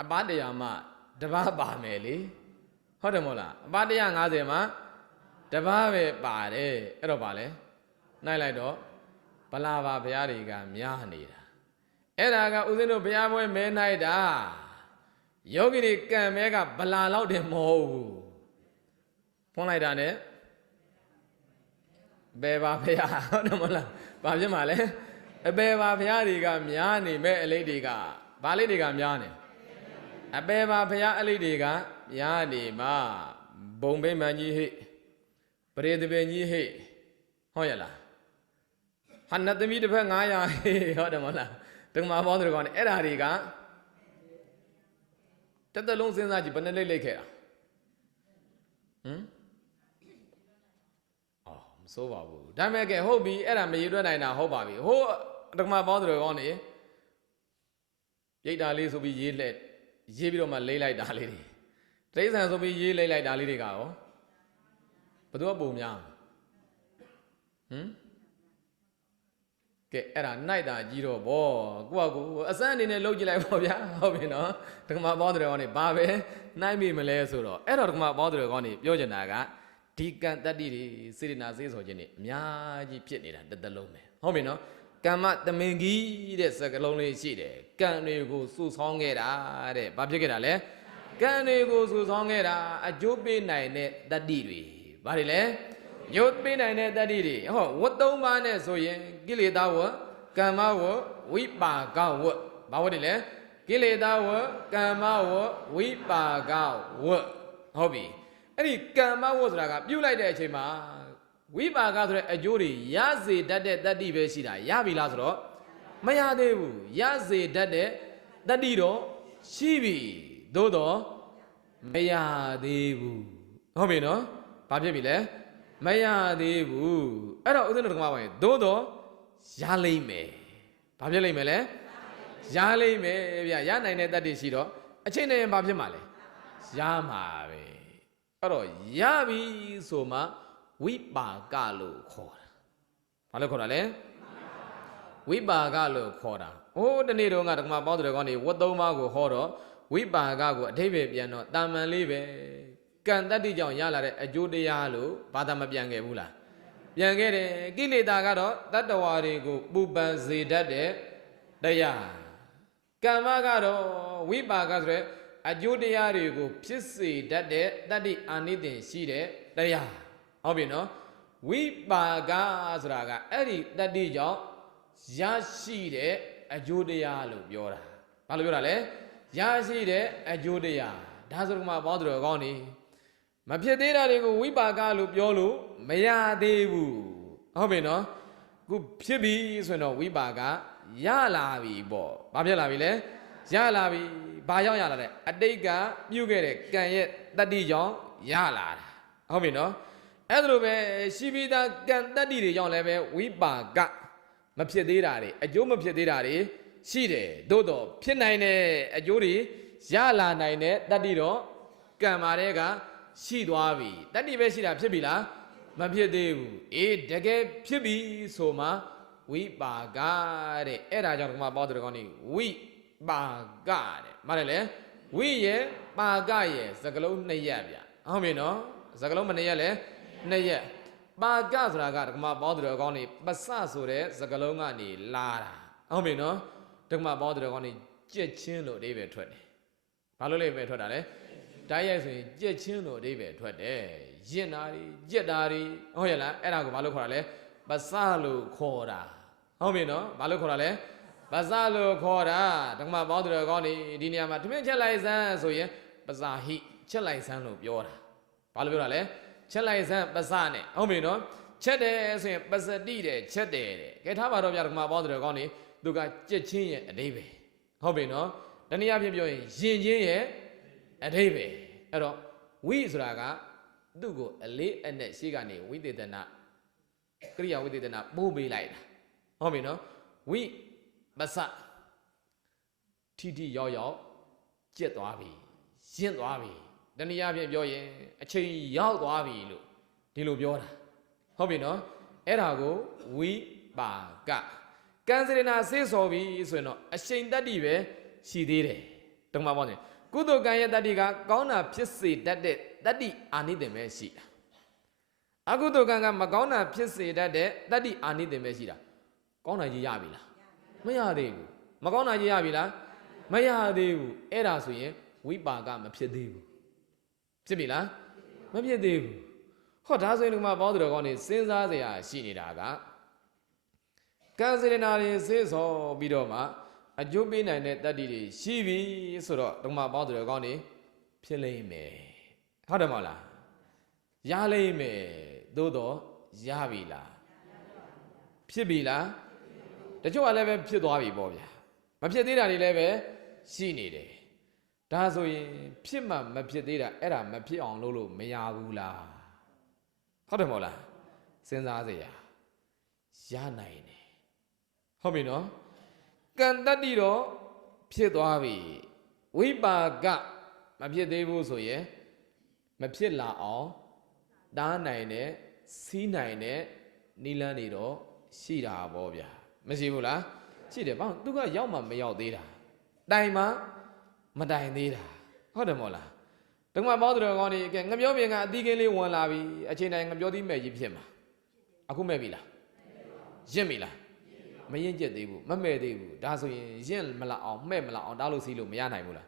အပတရားမှတပားပါမယ်လေဟုတ်တယ်မို့လားအပ150မှာတပားပဲပါတယ်အဲ့တော့ဗာလဲနှိုက်လိုက်တော့ဗလာပါဘုရားတွေကများနေတာအဲ့ဒါကဦးဇင်းတို့ဘုရားပွဲမဲနိုင်တာယောဂီတွေကံမဲကဗလာလောက်တယ်မဟုတ်ဘူးဖွင့်လိုက်တာနဲ့ဘယ်ပါဘုရားဟုတ်တယ်မလားဘာဖြစ်မှာလဲအဘယ်ပါဘုရားတွေကများနေမဲ့အလိတ်တွေကဘာလိတ်တွေကများနေအဘယ်ပါဘုရားအလိတ်တွေကများနေမှာဘုံဘိမှန်ကြီးဟိပရိသပင်ကြီးဟိဟုတ်ရလားဟာနတ်သမီးတစ်ဖက်900ဟိဟုတ်တယ်မလားဒကမပေါင်းတို့ကောင်းနေအဲ့ဓာတွေကတက်တက်လုံးစဉ်းစားကြည့်ဘယ်နဲ့လိတ်ခဲ့တာအော်မစိုးပါဘူးဒါမဲ့ကဲဟုတ်ပြီအဲ့ဒါမရည်တွက်နိုင်တာဟုတ်ပါပြီဟိုဒကမပေါင်းတို့ကောင်းနေရိတ်တာလေးဆိုပြီးရေးပြီးတော့မှလိမ့်လိုက်တာလေးတွေတိရစ္ဆာန်ဆိုပြီးရေးလိမ့်လိုက်တာလေးတွေကရောဘယ်သူကပုံများကဲအဲ့ဒါနိုင်တာကြီးတော့ဗောကိုကကိုအစမ်းအနေနဲ့လှုပ်ကြည့်လိုက်ဗောဗျာဟုတ်ပြီနော်ဒကမပေါင်းတဲ့ကောင်းနေဘာပဲနိုင်မိမလဲဆိုတော့အဲ့တော့ဒကမပေါင်းတဲ့ကောင်းနေပြောချင်တာကဒီကံတတ္တိတွေစေတနာစေဆိုခြင်းတွေအများကြီးဖြစ်နေတာတစ်သက်လုံးပဲဟုတ်ပြီနော်ကမ္မသမင်ကြီးတဲ့စကားလုံးလေးရှိတယ်ကံတွေကိုစုဆောင်းခဲ့တာတဲ့ဘာဖြစ်ခဲ့တာလဲကံတွေကိုစုဆောင်းခဲ့တာအကျိုးပေးနိုင်တဲ့တတ္တိတွေဘာတွေလဲရုပ်ပေးနိုင်တဲ့တတ္တိတွေဟောဝတ်3ပါးနဲ့ဆိုရင်ကိလေသာဝကမ္မဝဝိပါကဝဘာဝတ်တယ်လဲကိလေသာဝကမ္မဝဝိပါကဝဟုတ်ပြီအဲ့ဒီကမ္မဝဆိုတာကပြုတ်လိုက်တဲ့အချိန်မှာဝိပါကဆိုတဲ့အကျိုးတွေရစေတတ်တဲ့တတ္တိပဲရှိတာရပြီလားဆိုတော့ မရသေးဘူးရစေတတ်တဲ့တတိတော့ရှိပြီသို့တော့မရသေးဘူးဟုတ်ပြီနော်ဘာဖြစ်ပြီလဲမရသေးဘူးအဲ့တော့ဥစဉ်တော်ကမှာပါရင်သို့တော့ရလိမ့်မယ်ဘာဖြစ်လိမ့်မယ်လဲရလိမ့်မယ်ဗျရနိုင်တဲ့တတ်တည်ရှိတော့အချိန်နဲ့ဘာဖြစ်မှာလဲရမှာပဲအဲ့တော့ရပြီဆိုမှဝိပါကလို့ခေါ်တာဘာလို့ခေါ်တာလဲဝိပါကလို့ခေါ်တာဟိုးတနေ့တုန်းကဓမ္မပေါင်းတော်ကောင်းနေဝတ်သုံးပါးကိုဟောတော့ဝိပါကကိုအထိပ္ပယ်ပြန်တော့တာမန်လေးပဲကံတတ္တိကြောင့်ရလာတဲ့အကျိုးတရားလို့ဘာသာမပြန်ခဲ့ဘူးလားပြန်ခဲ့တယ်ကိလေသာကတော့တတ္တဝါတွေကိုပူပန်စေတတ်တဲ့တရားကမ္မကတော့ဝိပါကဆိုတဲ့အကျိုးတရားတွေကိုဖြစ်စေတတ်တဲ့တတ္တိအာနိသင်ရှိတဲ့တရားဟုတ်ပြီနော်ဝိပါကဆိုတာကအဲ့ဒီတတ္တိကြောင့်ရရှိတဲ့အကျိုးတရားလို့ပြောတာဘာလို့ပြောတာလဲရရှိတဲ့အကျိုးတရားဒါဆိုတော့မှပေါင်းတော်ကောင်းနေမဖြစ်သေးတာတွေကိုဝိပါကလို့ပြောလို့မရသေးဘူးဟုတ်ပြီနော်ခုဖြစ်ပြီဆိုရင်တော့ဝိပါကရလာပြီပေါ့ဘာဖြစ်လာပြီလဲရလာပြီဘာကြောင့်ရလာလဲအတိတ်ကပြုခဲ့တဲ့ကံရဲ့တတ္တိကြောင့်ရလာတာဟုတ်ပြီနော်အဲ့ဒါလိုပဲရှိပြီးသားကံတတ္တိတွေကြောင့်လည်းပဲဝိပါကမဖြစ်သေးတာတွေအကျိုးမဖြစ်သေးတာတွေရှိတယ်သို့တော့ဖြစ်နိုင်တဲ့အကျိုးတွေရလာနိုင်တဲ့တတ္တိတော့ကံမာတဲ့ကရှိသွားပြီတတ္တိပဲရှိတာဖြစ်ပြီလားမဖြစ်သေးဘူးအေးတကယ်ဖြစ်ပြီဆိုမှဝိပါကတဲ့အဲ့ဒါကြောင့်ဒီမှာပေါတော်ကောင်းနေဝိပါကတဲ့မှတ်တယ်လေဝိရဲ့ပါကရဲ့စကလုံးနှစ်ရက်ဗျဟုတ်ပြီနော်စကလုံးမနှစ်ရက်လဲနှစ်ရက်ပါကဆိုတာကဒီမှာပေါတော်ကောင်းနေပစဆိုတဲ့စကလုံးကနေလာတာဟုတ်ပြီနော်ဒီမှာပေါတော်ကောင်းနေကြက်ချင်းလို့အဓိပ္ပာယ်ထွက်တယ်ဘာလို့လဲပဲထွက်တာလဲတိုက်ရိုက်ဆိုရင်ကြက်ချင်းလို့အဓိပ္ပာယ်ထွက်တယ်ရင့်တာတွေကြက်တာတွေဟုတ်ရဲ့လားအဲ့ဒါကိုဘာလို့ခေါ်တာလဲပစလို့ခေါ်တာဟုတ်ပြီနော်ဘာလို့ခေါ်တာလဲပစလို့ခေါ်တာဓမ္မပေါင်းတော်ကောင်းနေဒီနေရာမှာတမင်ချက်လိုက်စမ်းဆိုရင်ပစဟိချက်လိုက်စမ်းလို့ပြောတာဘာလို့ပြောတာလဲချက်လိုက်စမ်းပစနဲ့ဟုတ်ပြီနော်ချက်တယ်ဆိုရင်ပစတိတယ်ချက်တယ်တဲ့ကဲထားပါတော့ဗျာဓမ္မပေါင်းတော်ကောင်းနေသူကကြက်ချင်းရဲ့အဓိပ္ပာယ်ဟုတ်ပြီနော်တနည်းအားဖြင့်ပြောရင်ယဉ်ချင်းရဲ့အဓိပ္ပာယ်အဲ့တော့ဝိဆိုတာကသူ့ကိုအလေးအနက်ရှိကနေဝိသေသနာကရိယာဝိသေသနာပို့ပေးလိုက်တာဟုတ်ပြီနော်ဝိပစထိထိရောက်ရောက်ကျက်သွားပြီရင့်သွားပြီတနည်းအားဖြင့်ပြောရင်အချိန်ရောက်သွားပြီလို့ဒီလိုပြောတာဟုတ်ပြီနော်အဲ့ဒါကိုဝိပါကကံစေရနာစေးစော်ပြီဆိုရင်တော့အရှိန်တတ္တိပဲရှိသေးတယ်တက္ကမပေါင်းတယ်ကုသိုလ်ကံရဲ့တတ္တိကကောင်းတာဖြစ်စေတတ်တဲ့တတ္တိအာနိသင်ပဲရှိတာအကုသိုလ်ကံကမကောင်းတာဖြစ်စေတတ်တဲ့တတ္တိအာနိသင်ပဲရှိတာကောင်းတာကြီးရပြီလားမရသေးဘူးမကောင်းတာကြီးရပြီလားမရသေးဘူးအဲ့ဒါဆိုရင်ဝိပါကမဖြစ်သေးဘူးဖြစ်ပြီလားမဖြစ်သေးဘူးဟောဒါဆိုရင်ဒီမှာပေါင်းတော်ကောင်းနေစဉ်းစားစရာရှိနေတာကကံစေရနာတွေစေးစော်ပြီးတော့မှအကျိုးပေးနိုင်တဲ့တတ္တိတွေရှိပြီဆိုတော့ဓမ္မပေါင်းတော်ကောင်းနေဖြစ်လိမ့်မယ်ဟုတ်တယ်မဟုတ်လားရလိမ့်မယ်သို့တော့ရပြီလားဖြစ်ပြီလားတချို့ကလည်းပဲဖြစ်သွားပြီပေါ့ဗျာမဖြစ်သေးတာတွေလည်းပဲရှိနေတယ်ဒါဆိုရင်ဖြစ်မှမဖြစ်သေးတာအဲ့ဒါမဖြစ်အောင်လုပ်လို့မရဘူးလားဟုတ်တယ်မဟုတ်လားစဉ်းစားစရာရနိုင်တယ်ဟုတ်ပြီနော်ကံတတ္တိတော့ဖြစ်သွားပြီဝိပါကမဖြစ်သေးဘူးဆိုရင်မဖြစ်လာအောင်တားနိုင်တဲ့စီးနိုင်တဲ့နိလန်းတွေတော့ရှိတာပေါ့ဗျာမရှိဘူးလားရှိတယ်ဘာလို့သူကရောက်မှမရောက်သေးတာတိုင်မှမတိုင်သေးတာဟုတ်တယ်မဟုတ်လားဓမ္မပေါင်းတော်ကောင်းနေကဲငပြောပြင်ကအသီးကင်းလေးဝင်လာပြီအချိန်တိုင်းငပြောသီးမဲ့ကြီးဖြစ်မှာအခုမဲ့ပြီလားရင့်ပြီလားမရင်ကျက်သေးဘူးမမဲ့သေးဘူးဒါဆိုရင်ရင့်မလာအောင်မဲ့မလာအောင်တားလို့စီးလို့မရနိုင်ဘူးလား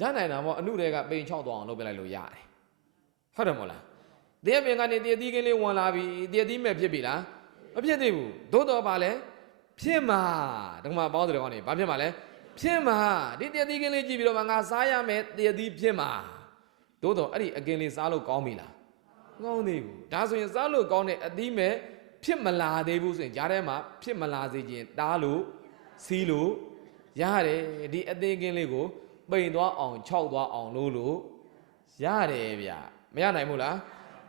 ရနိုင်တာပေါ့အနုတွေကပိန်ချောက်သွားအောင်လုပ်ပြလိုက်လို့ရတယ်ဟုတ်တယ်မဟုတ်လားတရားပြင်ကနေတရားသီးကင်းလေးဝင်လာပြီတရားသီးမဲ့ဖြစ်ပြီလားမဖြစ်သေးဘူးသို့တော်ပါလဲဖြစ်မှာဓမ္မပေါင်းတော်ကောင်းနေဘာဖြစ်မှာလဲဖြစ်မှာဒီတရားသီးကင်းလေးကြည့်ပြီးတော့ငါစားရမယ်တရားသီးဖြစ်မှာသို့တော်အဲ့ဒီအကင်းလေးစားလို့ကောင်းပြီလားမကောင်းသေးဘူးဒါဆိုရင်စားလို့ကောင်းတဲ့အသီးမဲ့ဖြစ်မလာသေးဘူးဆိုရင်ကြားထဲမှာဖြစ်မလာစေခြင်းတားလို့ စီးလို့ရတယ်ဒီအသေးကင်းလေးကိုပိန်သွားအောင်ခြောက်သွားအောင်လို့ရတယ်ဗျမရနိုင်ဘူးလား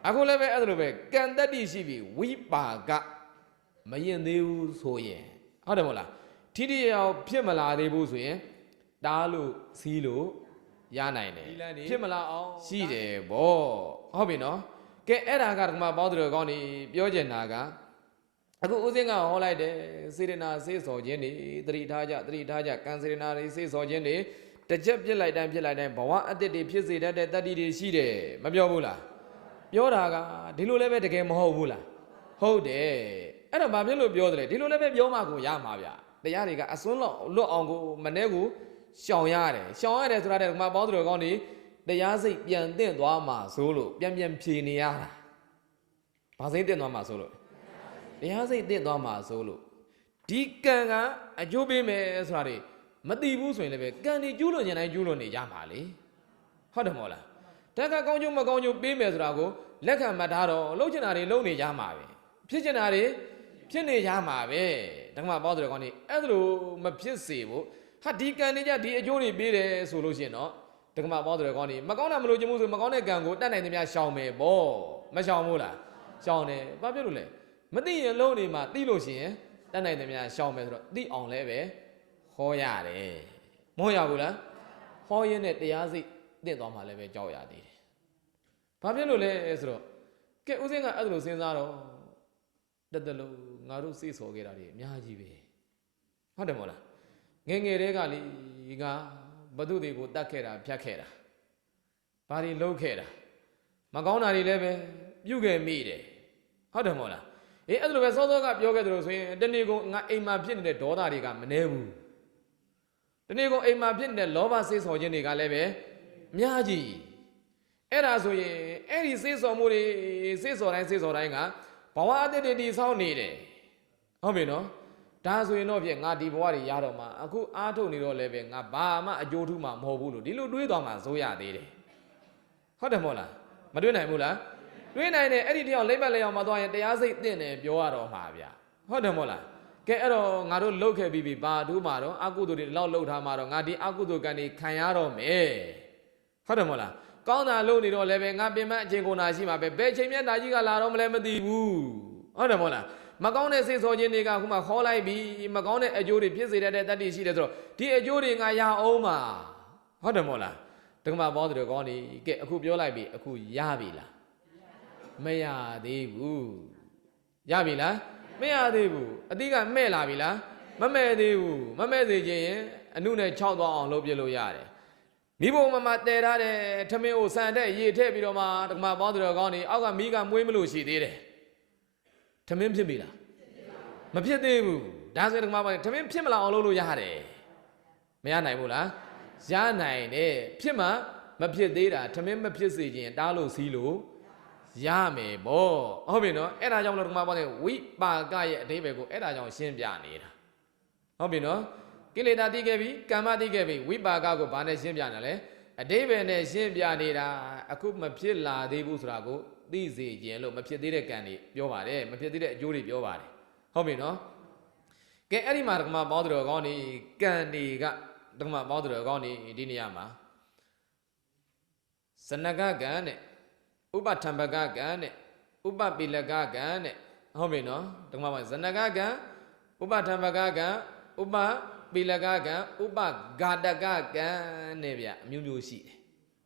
အခုလည်းပဲအဲ့လိုပဲကံတတ္တိရှိပြီဝိပါကမရင်သေးဘူးဆိုရင်ဟုတ်တယ်မဟုတ်လားထိတိယောဖြစ်မလာသေးဘူးဆိုရင်တားလို့စီးလို့ရနိုင်တယ်ဖြစ်မလာအောင်ရှိတယ်ဗောဟုတ်ပြီနော်ကဲအဲ့ဒါကဓမ္မပေါင်းသူတော်ကောင်းနေပြောကျင်တာကအခုဦးစင်းကဟောလိုက်တယ်စေရနာစေစောခြင်းတွေတတိထားကြကံစေရနာတွေစေစောခြင်းတွေတစ်ချက်ပြစ်လိုက်တိုင်းဘဝအတ္တတွေဖြစ်စေတတ်တဲ့တတ္တိတွေရှိတယ်မပြောဘူးလားပြောတာကဒီလိုလည်းပဲတကယ်မဟုတ်ဘူးလားဟုတ်တယ်အဲ့တော့ဘာဖြစ်လို့ပြောတယ်လဲဒီလိုလည်းပဲပြောမှကိုရမှာဗျတရားတွေကအစွန်းလွတ်အောင်ကိုမနေ့ကိုရှောင်ရတယ်ဆိုတာတဲ့ဓမ္မပေါင်းသူတော်ကောင်းတွေတရားစိတ်ပြန်သင့်သွားမှာဆိုလို့ပြန်ဖြေနေရတာဘာစိတ်သင့်သွားမှာဆိုလို့တရားစိတ်သင့်သွားမှာဆိုလို့ဒီကံကအကျိုးပေးမယ်ဆိုတာတွေမသိဘူးဆိုရင်လည်းပဲကံတွေကျူးလွန်ခြင်းတိုင်းကျူးလွန်နေကြမှာလေဟုတ်တယ်မဟုတ်လားတက်ကကောင်းကျိုးမကောင်းကျိုးပေးမယ်ဆိုတာကိုလက်ခံမှတ်ထားတော့လှုပ်ချင်တာတွေလှုပ်နေကြမှာပဲဖြစ်ချင်တာတွေဖြစ်နေကြမှာပဲဓမ္မပေါင်းသူတော်ကောင်းတွေအဲ့လိုမဖြစ်စေဘူးဟာဒီကံတွေကြဒီအကျိုးတွေပေးတယ်ဆိုလို့ရှိရင်တော့ဓမ္မပေါင်းသူတော်ကောင်းတွေမကောင်းတာမလို့ခြင်းမှုဆိုမကောင်းတဲ့ကံကိုတတ်နိုင်သမျှရှောင်မယ်ပေါ့မရှောင်ဘူးလားရှောင်တယ်ဘာဖြစ်လို့လဲမသိရင်လုံးနေမှာသိလို့ရှိရင်တတ်နိုင်သမျှရှောင်မယ်ဆိုတော့သိအောင်လည်းပဲဟောရတယ်မဟုတ်ရဘူးလားဟောရင်းနဲ့တရားစိတ်သိသွားမှလည်းပဲကြောက်ရသေးတယ်ဘာဖြစ်လို့လဲဆိုတော့ကဲဦးစင်းကအဲ့လိုစဉ်းစားတော့တလုံးငါတို့စိတ်ဆော်ခဲ့တာတွေအများကြီးပဲဟုတ်တယ်မဟုတ်လားငယ်တည်းကလေငါဘသူတွေကိုတတ်ခဲ့တာဖြတ်ခဲ့တာဘာတွေလုပ်ခဲ့တာမကောင်းတာတွေလည်းပဲပြုခဲ့မိတယ်ဟုတ်တယ်မဟုတ်လားအေးအဲ့လိုပဲစောစောကပြောခဲ့သလိုဆိုရင်တနေ့ကုန်ငါအိမ်မှာဖြစ်နေတဲ့ဒေါသတွေကမနှဲဘူးတနေ့ကုန်အိမ်မှာဖြစ်နေတဲ့လောဘစိတ်ဆော်ခြင်းတွေကလည်းပဲအများကြီးအဲ့ဒါဆိုရင်အဲ့ဒီစိတ်ဆော်မှုတွေစိတ်ဆော်တိုင်းကဘဝအတ္တတွေတည်ဆောက်နေတယ်ဟုတ်ပြီနော်ဒါဆိုရင်တော့ဖြင့်ငါဒီဘဝတွေရတော့မှအခုအားထုတ်နေတော့လည်းပဲငါဘာမှအကျိုးထူးမှမဟုတ်ဘူးလို့ဒီလိုတွေးသွားမှစိုးရသေးတယ်ဟုတ်တယ်မဟုတ်လားမတွေးနိုင်ဘူးလားတွေးနိုင်တယ်အဲ့ဒီတယောက်လိမ့်ပတ်လျောက်မသွားရင်တရားစိတ်သိတယ်ပြောရတော့မှာဗျဟုတ်တယ်မဟုတ်လားကဲအဲ့တော့ငါတို့လှုပ်ခဲ့ပြီးဘာထူးမှတော့အကုသိုလ်တွေလောက်လှုပ်ထားမှတော့ငါဒီအကုသိုလ်ကံတွေခံရတော့မယ်ဟုတ်တယ်မဟုတ်လားကောင်းတာလုပ်နေတော့လည်းပဲငါပင်မအချိန်ကုန်တာရှိမှာပဲဘယ်ချိန်မျက်နှာကြီးကလာတော့မလဲမသိဘူးဟုတ်တယ်မဟုတ်လားမကောင်းတဲ့စိတ်ဆော်ခြင်းတွေကခုမှခေါ်လိုက်ပြီးမကောင်းတဲ့အကျိုးတွေဖြစ်စေတဲ့တတ္တိရှိတယ်ဆိုတော့ဒီအကျိုးတွေငါရအောင်မှာဟုတ်တယ်မဟုတ်လားဓမ္မပေါင်းသူတော်ကောင်းနေကဲအခုပြောလိုက်ပြီအခုရပြီလားမရသေးဘူးရပြီလားမရသေးဘူးအတိကမဲ့လာပြီလားမမဲ့သေးဘူးမမဲ့သေးခြင်းရင်အနုနဲ့6သွားအောင်လုပ်ပြလို့ရတယ်မိဘမတဲထားတဲ့ထမင်းကိုဆန်တဲ့ရေထည့်ပြီးတော့မှဓမ္မပေါင်းသူတော်ကောင်းနေအောက်ကမိကမွေးမလို့ရှိသေးတယ်ထမင်းဖြစ်ပြီလားမဖြစ်သေးဘူးဒါဆိုရင်ဓမ္မပေါင်းထမင်းဖြစ်မလာအောင်လုပ်လို့ရတယ်မရနိုင်ဘူးလားရနိုင်တယ်ဖြစ်မှမဖြစ်သေးတာထမင်းမဖြစ်စေခြင်းတားလို့စီးလို့ရမယ်ပေါ့ဟုတ်ပြီနော်အဲ့ဒါကြောင့်လို့ဓမ္မပေါင်းဝိပါကရဲ့အဓိပ္ပာယ်ကိုအဲ့ဒါကြောင့်ရှင်းပြနေတာဟုတ်ပြီနော်ကိလေသာတိခဲ့ပြီကမ္မတိခဲ့ပြီဝိပါကကိုဘာနဲ့ရှင်းပြနေလဲအဓိပ္ပာယ်နဲ့ရှင်းပြနေတာအခုမဖြစ်လာသေးဘူးဆိုတာကိုသိစေခြင်းလို့မဖြစ်သေးတဲ့ကံတွေပြောပါတယ်မဖြစ်သေးတဲ့အကျိုးတွေပြောပါတယ်ဟုတ်ပြီနော်ကဲအဲ့ဒီမှာဓမ္မပေါင်းတော်ကောင်းနေကံတွေကဓမ္မပေါင်းတော်ကောင်းနေဒီနေရာမှာဇနကကံနဲ့ဥပထံပကကံနဲ့ဥပပိလကကံနဲ့ဟုတ်ပြီနော်ဓမ္မပေါင်းဇနကကံဥပထံပကကံဥပပိလကကံဥပဂါတကကံနဲ့ဗျအမျိုးမျိုးရှိတယ်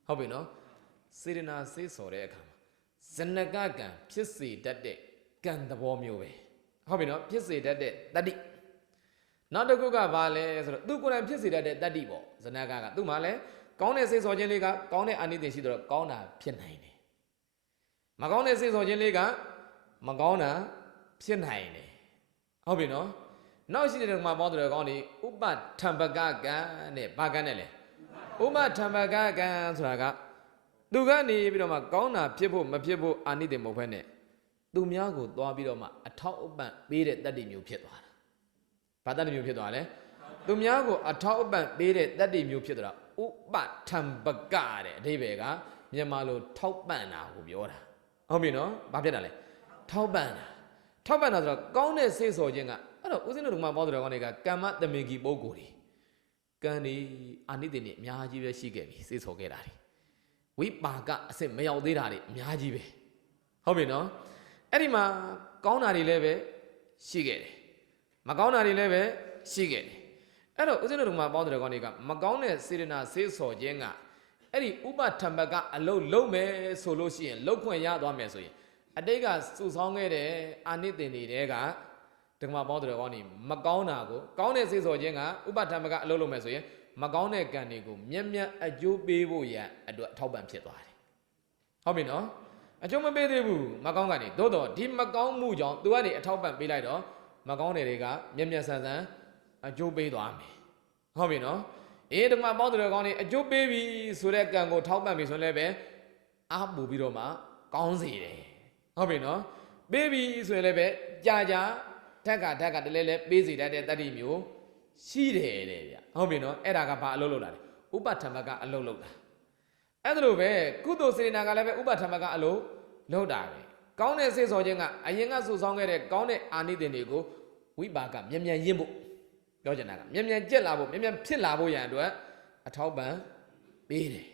ဟုတ်ပြီနော်စေရနာစေးစော်တဲ့အခါမှာဇနကကံဖြစ်စေတတ်တဲ့ကံသဘောမျိုးပဲဟုတ်ပြီနော်ဖြစ်စေတတ်တဲ့တတ္တိနောက်တစ်ခုကဘာလဲဆိုတော့သူကိုယ်တိုင်ဖြစ်စေတတ်တဲ့တတ္တိပေါ့ဇနကကသူ့မှာလဲကောင်းတဲ့စေးစော်ခြင်းလေးကကောင်းတဲ့အာနိသင်ရှိတော့ကောင်းတာဖြစ်နိုင်တယ်မကောင်းတဲ့စေးစော်ခြင်းလေးကမကောင်းတာဖြစ်နိုင်တယ်ဟုတ်ပြီနော်နောက်ရှိတဲ့ဓမ္မပေါင်းတော်ကောင်းနေဥပထံပကကံနဲ့ဘာကံနဲ့လဲဥပထံပကကံဆိုတာကသူကနေပြီးတော့မှကောင်းတာဖြစ်ဖို့မဖြစ်ဖို့အာနိသင်မဟုတ်ဘဲနဲ့သူများကိုသွားပြီးတော့မှအထောက်အပံ့ပေးတဲ့တတ္တိမျိုးဖြစ်သွားတာဘာတတ္တိမျိုးဖြစ်သွားလဲသူများကိုအထောက်အပံ့ပေးတဲ့တတ္တိမျိုးဖြစ်သွားတာဥပထံပကတဲ့အဓိပ္ပာယ်ကမြန်မာလိုထောက်ပံ့တာကိုပြောတာဟုတ်ပြီနော်ဘာဖြစ်တာလဲထောက်ပံ့တာဆိုတော့ကောင်းတဲ့စိတ်ဆော်ခြင်းကအဲ့ တော့ဦးဇင်းတို့ကပေါင်းတော်ကောင်းတွေကကမ္မတမင်ကြီးပုဂ္ဂိုလ်တွေကံဒီအာနိသင်တွေအများကြီးပဲရှိခဲ့ပြီစေဆော်ခဲ့တာတွေဝိပါကအစစ်မရောက်သေးတာတွေအများကြီးပဲဟုတ်ပြီနော်အဲ့ဒီမှာကောင်းတာတွေလည်းပဲရှိခဲ့တယ်မကောင်းတာတွေလည်းပဲရှိခဲ့တယ်အဲ့တော့ဦးဇင်းတို့ကပေါင်းတော်ကောင်းတွေကမကောင်းတဲ့စေတနာစေဆော်ခြင်းကအဲ့ဒီဥပထမကအလုံးလုံးမယ်ဆိုလို့ရှိရင်လောက်ခွင့်ရသွားမယ်ဆိုရင်အတိတ်ကစုဆောင်းခဲ့တဲ့အာနိသင်တွေတဲကဓမ္မပေါင်းတော်ကောင်းနေမကောင်းတာကိုကောင်းတဲ့စေဆော်ခြင်းကဥပထမကအလုံးလုံးမယ်ဆိုရင်မကောင်းတဲ့ကံတွေကိုမျက်မျက်အကျိုးပေးဖို့ရအတွက်အထောက်ပံ့ဖြစ်သွားတယ်ဟုတ်ပြီနော်အကျိုးမပေးသေးဘူးမကောင်းကနေသို့တော့ဒီမကောင်းမှုကြောင့်သူကနေအထောက်ပံ့ပေးလိုက်တော့မကောင်းတဲ့တွေကမျက်မျက်ဆန်ဆန်အကျိုးပေးသွားမယ်ဟုတ်ပြီနော်ဓမ္မပေါင်းတော်ကောင်းနေအကျိုးပေးပြီဆိုတဲ့ကံကိုထောက်ပံ့ပြီဆိုရင်လည်းပဲအားပူပြီးတော့မှကောင်းစေတယ်ဟုတ်ပြီနော်ပေးပြီဆိုရင်လည်းပဲကြာကြာဓာတ်ကတလဲလဲပေးစေတတ်တဲ့တတ္တိမျိုးရှိတယ်တဲ့ဗျဟုတ်ပြီနော်အဲ့ဒါကဘာအလုပ်လုပ်လာလဲဥပထမကအလုပ်လုပ်တာအဲ့ဒါလိုပဲကုသိုလ်စေတနာကလည်းပဲဥပထမကအလုပ်လုပ်တာပဲကောင်းတဲ့စေဆော်ခြင်းကအရင်ကစုဆောင်းခဲ့တဲ့ကောင်းတဲ့အာနိသင်တွေကိုဝိပါကမြန်မြန်ရင့်ဖို့ပြောချင်တာကမြန်မြန်ကြက်လာဖို့မြန်မြန်ဖြစ်လာဖို့ရန်အတွက်အထောက်ပံ့ပေးတယ်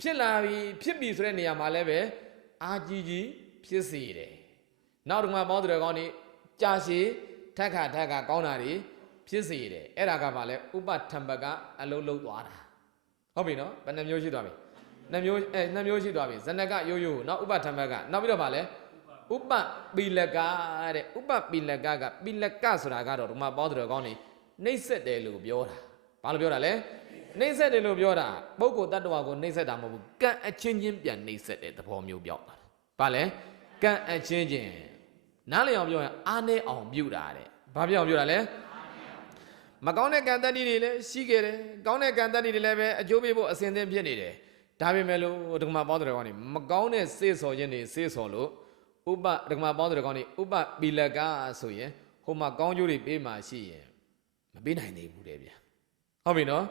ဖြစ်လာပြီဖြစ်ပြီဆိုတဲ့နေရာမှာလည်းပဲအာကြီးကြီးဖြစ်စေတယ်နောက်တစ်ခါပေါင်းတော်ကောင်းနေကြာရှည်ထက်ခါကောင်းတာတွေဖြစ်စေတယ်အဲ့ဒါကဘာလဲဥပထမကအလုံးလုံးသွားတာဟုတ်ပြီနော်ဘယ်နှမျိုးရှိသွားပြီနှစ်မျိုးရှိသွားပြီဇဏကရိုးနောက်ဥပထမကနောက်ပြီးတော့ဘာလဲဥပပိလကတဲ့ဥပပိလကကပိလကဆိုတာကတော့ဒီမှာပေါင်းတော်ကောင်းနေနှိမ့်ဆက်တယ်လို့ပြောတာဘာလို့ပြောတာလဲနှိမ့်ဆက်တယ်လို့ပြောတာပုဂ္ဂိုလ်တ attva ကိုနှိမ့်ဆက်တာမဟုတ်ဘူးကံအချင်းချင်းပြန်နှိမ့်ဆက်တဲ့သဘောမျိုးပြောတာဘာလဲကံအချင်းချင်းနားလည်အောင်ပြောရင်အားနဲ့အောင်ပြုတာတဲ့ဘာပြောအောင်ပြုတာလဲမကောင်းတဲ့ကံတတ္တိတွေလည်းရှိခဲ့တယ်ကောင်းတဲ့ကံတတ္တိတွေလည်းပဲအကျိုးပေးဖို့အစဉ်သင်းဖြစ်နေတယ်ဒါပေမဲ့လို့ဓမ္မပေါင်းတော်ကောင်းနေမကောင်းတဲ့စေဆော်ခြင်းတွေစေဆော်လို့ဓမ္မပေါင်းတော်ကောင်းနေဥပပိလကဆိုရင်ဟိုမှာကောင်းကျိုးတွေပေးမှရှိရင်မပေးနိုင်သေးဘူးတဲ့ဗျာဟုတ်ပြီနော်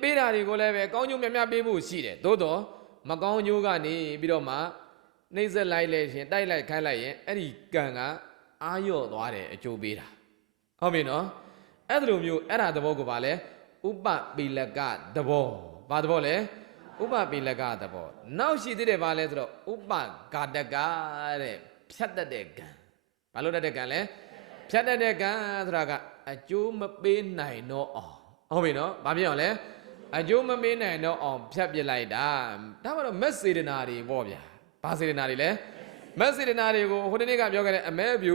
ပေးတာတွေကိုလည်းပဲကောင်းကျိုးများများပေးဖို့ရှိတယ်သို့တော့မကောင်းကျိုးကနေပြီးတော့မှနှိမ့်ဆက်လိုက်လဲရှင်တိုက်လိုက်ခိုင်းလိုက်ရင်အဲ့ဒီကံကအာရော့သွားတယ်အကျိုးပေးတာဟုတ်ပြီနော်အဲ့လိုမျိုးအဲ့ဒါသဘောကိုဗာလဲဥပပိလကသဘောဘာသဘောလဲဥပပိလကသဘောနောက်ရှိသေးတယ်ဗာလဲဆိုတော့ဥပဂါတကတဲ့ဖြတ်တတ်တဲ့ကံဘာလို့တတ်တဲ့ကံလဲဖြတ်တတ်တဲ့ကံဆိုတာကအကျိုးမပေးနိုင်တော့အောင်ဟုတ်ပြီနော်ဘာဖြစ်အောင်လဲအကျိုးမပေးနိုင်တော့အောင်ဖြတ်ပြလိုက်တာဒါမှတော့မက်စေတနာတွေပေါ့ဗျာဘာစေတနာတွေလဲမက်စေတနာတွေကိုဟိုတနေ့ကပြောခဲ့တဲ့အမဲပြု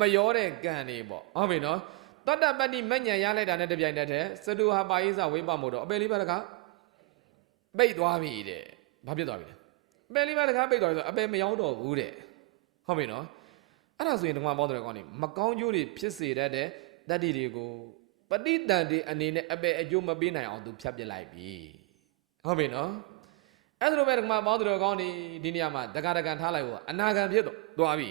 မရောတဲ့ကံတွေပေါ့ဟုတ်ပြီနော်တတ္တပတ္တိမဉ္ဇဉ်ရလိုက်တာနဲ့တပြိုင်တည်းစတုဟာပါဠိစဝိပမို့တော့အပယ်လေးပါးတခါပိတ်သွားပြီတဲ့ဘာဖြစ်သွားပြီလဲအပယ်လေးပါးတခါပိတ်သွားပြီဆိုအပယ်မရောက်တော့ဘူးတဲ့ဟုတ်ပြီနော်အဲ့ဒါဆိုရင်ဓမ္မပေါင်းတော်ကောင်းနေမကောင်းကျိုးတွေဖြစ်စေတတ်တဲ့တတ္တိတွေကိုပဋိတန်တေအနေနဲ့အပယ်အကျိုးမပေးနိုင်အောင်သူဖြတ်ပြလိုက်ပြီဟုတ်ပြီနော်အဲ့ဒါလိုပဲဓမ္မပေါင်းတော်ကောင်းနေဒီနေရာမှာတက္ကရာကံထားလိုက်ဖို့အနာဂံဖြစ်သွားပြီ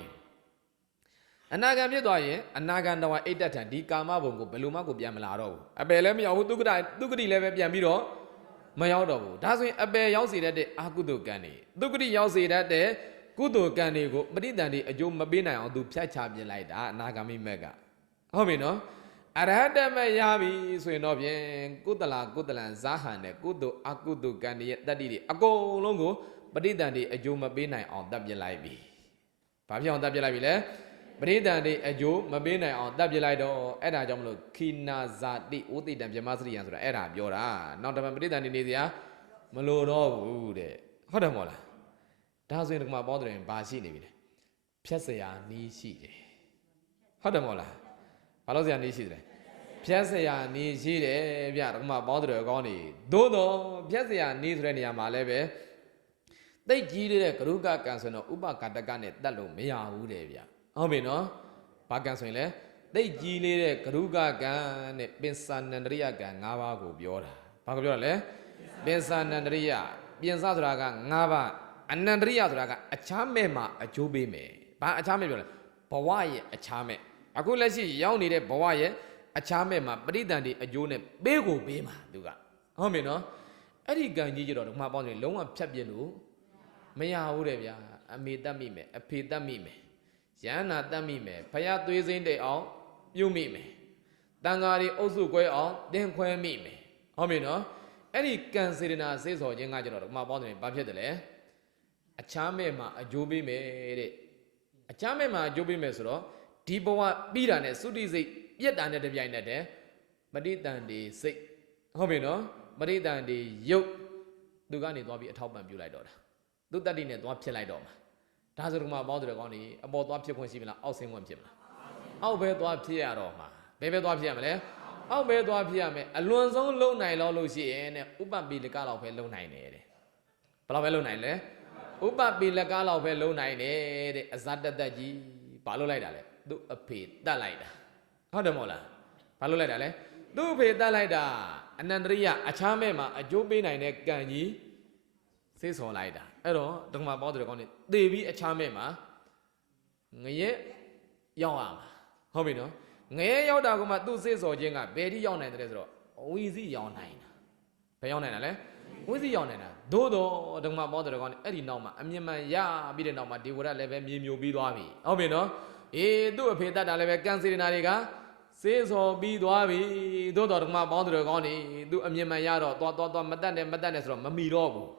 အနာဂံဖြစ်သွားရင်အနာဂံတော်အိတ်တက်ထံဒီကာမဘုံကိုဘယ်လိုမှကိုပြန်မလာတော့ဘူးအပယ်လည်းမရောက်ဘူးဒုက္ခတိလည်းပဲပြန်ပြီးတော့မရောက်တော့ဘူးဒါဆိုရင်အပယ်ရောက်စေတတ်တဲ့အကုသိုလ်ကံတွေဒုက္ခတိရောက်စေတတ်တဲ့ကုသိုလ်ကံတွေကိုပဋိတန်တေအကျိုးမပေးနိုင်အောင်သူဖြတ်ချပြလိုက်တာအနာဂမိမက်ကဟုတ်ပြီနော်အရဟတမရပြီဆိုရင်တော့ဖြင့်ကုသလံဇာဟန်နဲ့ကုသိုလ်အကုသိုလ်ကံတွေရဲ့တတ္တိတွေအကုန်လုံးကိုပဋိတန်တေအကျိုးမပေးနိုင်အောင်တတ်ပြလိုက်ပြီဘာဖြစ်အောင်တတ်ပြလိုက်ပြီလဲပရိသန္တိအကျိုးမပေးနိုင်အောင်တပ်ပြလိုက်တော့အဲ့ဒါကြောင့်မလို့ခိနာဇာတိဥသိတံပြမစရိယံဆိုတာအဲ့ဒါပြောတာနောက်တစ်ပတ်ပရိသန္တိနေစရာမလိုတော့ဘူးတဲ့ဟုတ်တယ်မို့လားဒါဆိုရင်ဒီမှာပေါင်းတယ်ဘာရှိနေပြီလဲဖြတ်စရာနီးရှိတယ်ဟုတ်တယ်မို့လားဘာလို့စရာနီးရှိတယ်ဖြတ်စရာနီးရှိတယ်ဗျဒီမှာပေါင်းတယ်အကောင်းနေသို့တော့ဖြတ်စရာနီးဆိုတဲ့နေရာမှာလည်းပဲသိကြီးတဲ့ကရုကကံဆိုတော့ဥပကတကနဲ့တတ်လို့မရဘူးတဲ့ဗျဟုတ်ပြီနော်ဘာကံဆိုရင်လဲသိကြီးလေးတဲ့ကရုကကံနဲ့ပင်စနန္ဒရိယကံ၅ပါးကိုပြောတာဘာကိုပြောတာလဲပင်စနန္ဒရိယပြင်စဆိုတာက၅ပါးအနန္ဒရိယဆိုတာကအချားမဲ့မှာအကျိုးပေးမယ်ဘာအချားမဲ့ပြောလဲဘဝရဲ့အချားမဲ့အခုလက်ရှိရောက်နေတဲ့ဘဝရဲ့အချားမဲ့မှာပရိသန္တိအကျိုးနဲ့ပေးကိုပေးမှာသူကဟုတ်ပြီနော်အဲ့ဒီကံကြီးကြတော့ဒီမှာပေါင်းနေလုံးဝဖြတ်ပြလို့မရဘူးတဲ့ဗျာအမေတတ်မိမယ်အဖေတတ်မိမယ်ရဟန္တာတတ်မိမယ်ဖယားသွေးစိမ့်တဲ့အောင် ပြုမိမယ်တန်ဃာတွေအုပ်စုကွဲအောင်တင်ခွဲမိမယ်ဟုတ်ပြီနော်အဲ့ဒီကံစေတနာစေးစော်ခြင်းကကျတော့ဓမ္မပေါင်းတယ်ဘာဖြစ်တယ်လဲအချမ်းမဲ့မှာအကျိုးပေးမယ်တဲ့အချမ်းမဲ့မှာအကျိုးပေးမယ်ဆိုတော့ဒီဘဝပြီးတာနဲ့သုတိစိတ်ပြက်တာနဲ့တပြိုင်နက်တည်းပဋိသန္ဓေစိတ်ဟုတ်ပြီနော်ပဋိသန္ဓေရုပ်သူကနေသွားပြီးအထောက်ပံ့ပြုလိုက်တော့တာသူတတ္တိနဲ့သွားဖြစ်လိုက်တော့မှာဒါဆိုဓမ္မပေါင်းတယ်ကောင်းနေအပေါ်သွားဖြစ်ခွင့်ရှိမလားအောက်ဆင်းခွင့်ဖြစ်မလားအောက်ပဲသွားဖြစ်ရတော့မှာဘယ်ပဲသွားဖြစ်ရမလဲအောက်ပဲသွားဖြစ်ရမယ်အလွန်ဆုံးလုံနိုင်လို့ရှိရင်တဲ့ဥပပိလကလောက်ပဲလုံနိုင်တယ်တဲ့ဘယ်လောက်ပဲလုံနိုင်လဲဥပပိလကလောက်ပဲလုံနိုင်တယ်တဲ့အဇတတကြီးဘာလို့လိုက်တာလဲသူ့အဖေတတ်လိုက်တာဟုတ်တယ်မဟုတ်လားဘာလို့လိုက်တာလဲသူ့အဖေတတ်လိုက်တာအနန္တရိယအချမ်းမဲ့မှာအကျိုးပေးနိုင်တဲ့ကံကြီးစေးစော်လိုက်တာအဲ့တော့ဓမ္မပေါင်းတယ်ကောင်းနေသေပြီးအချမ်းမဲ့မှာငရဲရောက်ရမှာဟုတ်ပြီနော်ငရဲရောက်တာကမှသူ့စေးစော်ခြင်းကဘယ်ထိရောက်နိုင်တယ်ဆိုတော့ဝီစီရောက်နိုင်တာဘယ်ရောက်နိုင်တာလဲဝီစီရောက်နိုင်တာသို့တော့ဓမ္မပေါင်းတယ်ကောင်းနေအဲ့ဒီနောက်မှာအမြင်မှန်ရပြီးတဲ့နောက်မှာဒေဝရလည်းပဲမြေမျိုးပြီးသွားပြီဟုတ်ပြီနော်အေးသူ့အဖေတတ်တာလည်းပဲကံစေတနာတွေကစေးစော်ပြီးသွားပြီသို့တော့ဓမ္မပေါင်းတယ်ကောင်းနေသူ့အမြင်မှန်ရတော့သွားမတတ်နဲ့ဆိုတော့မမီတော့ဘူး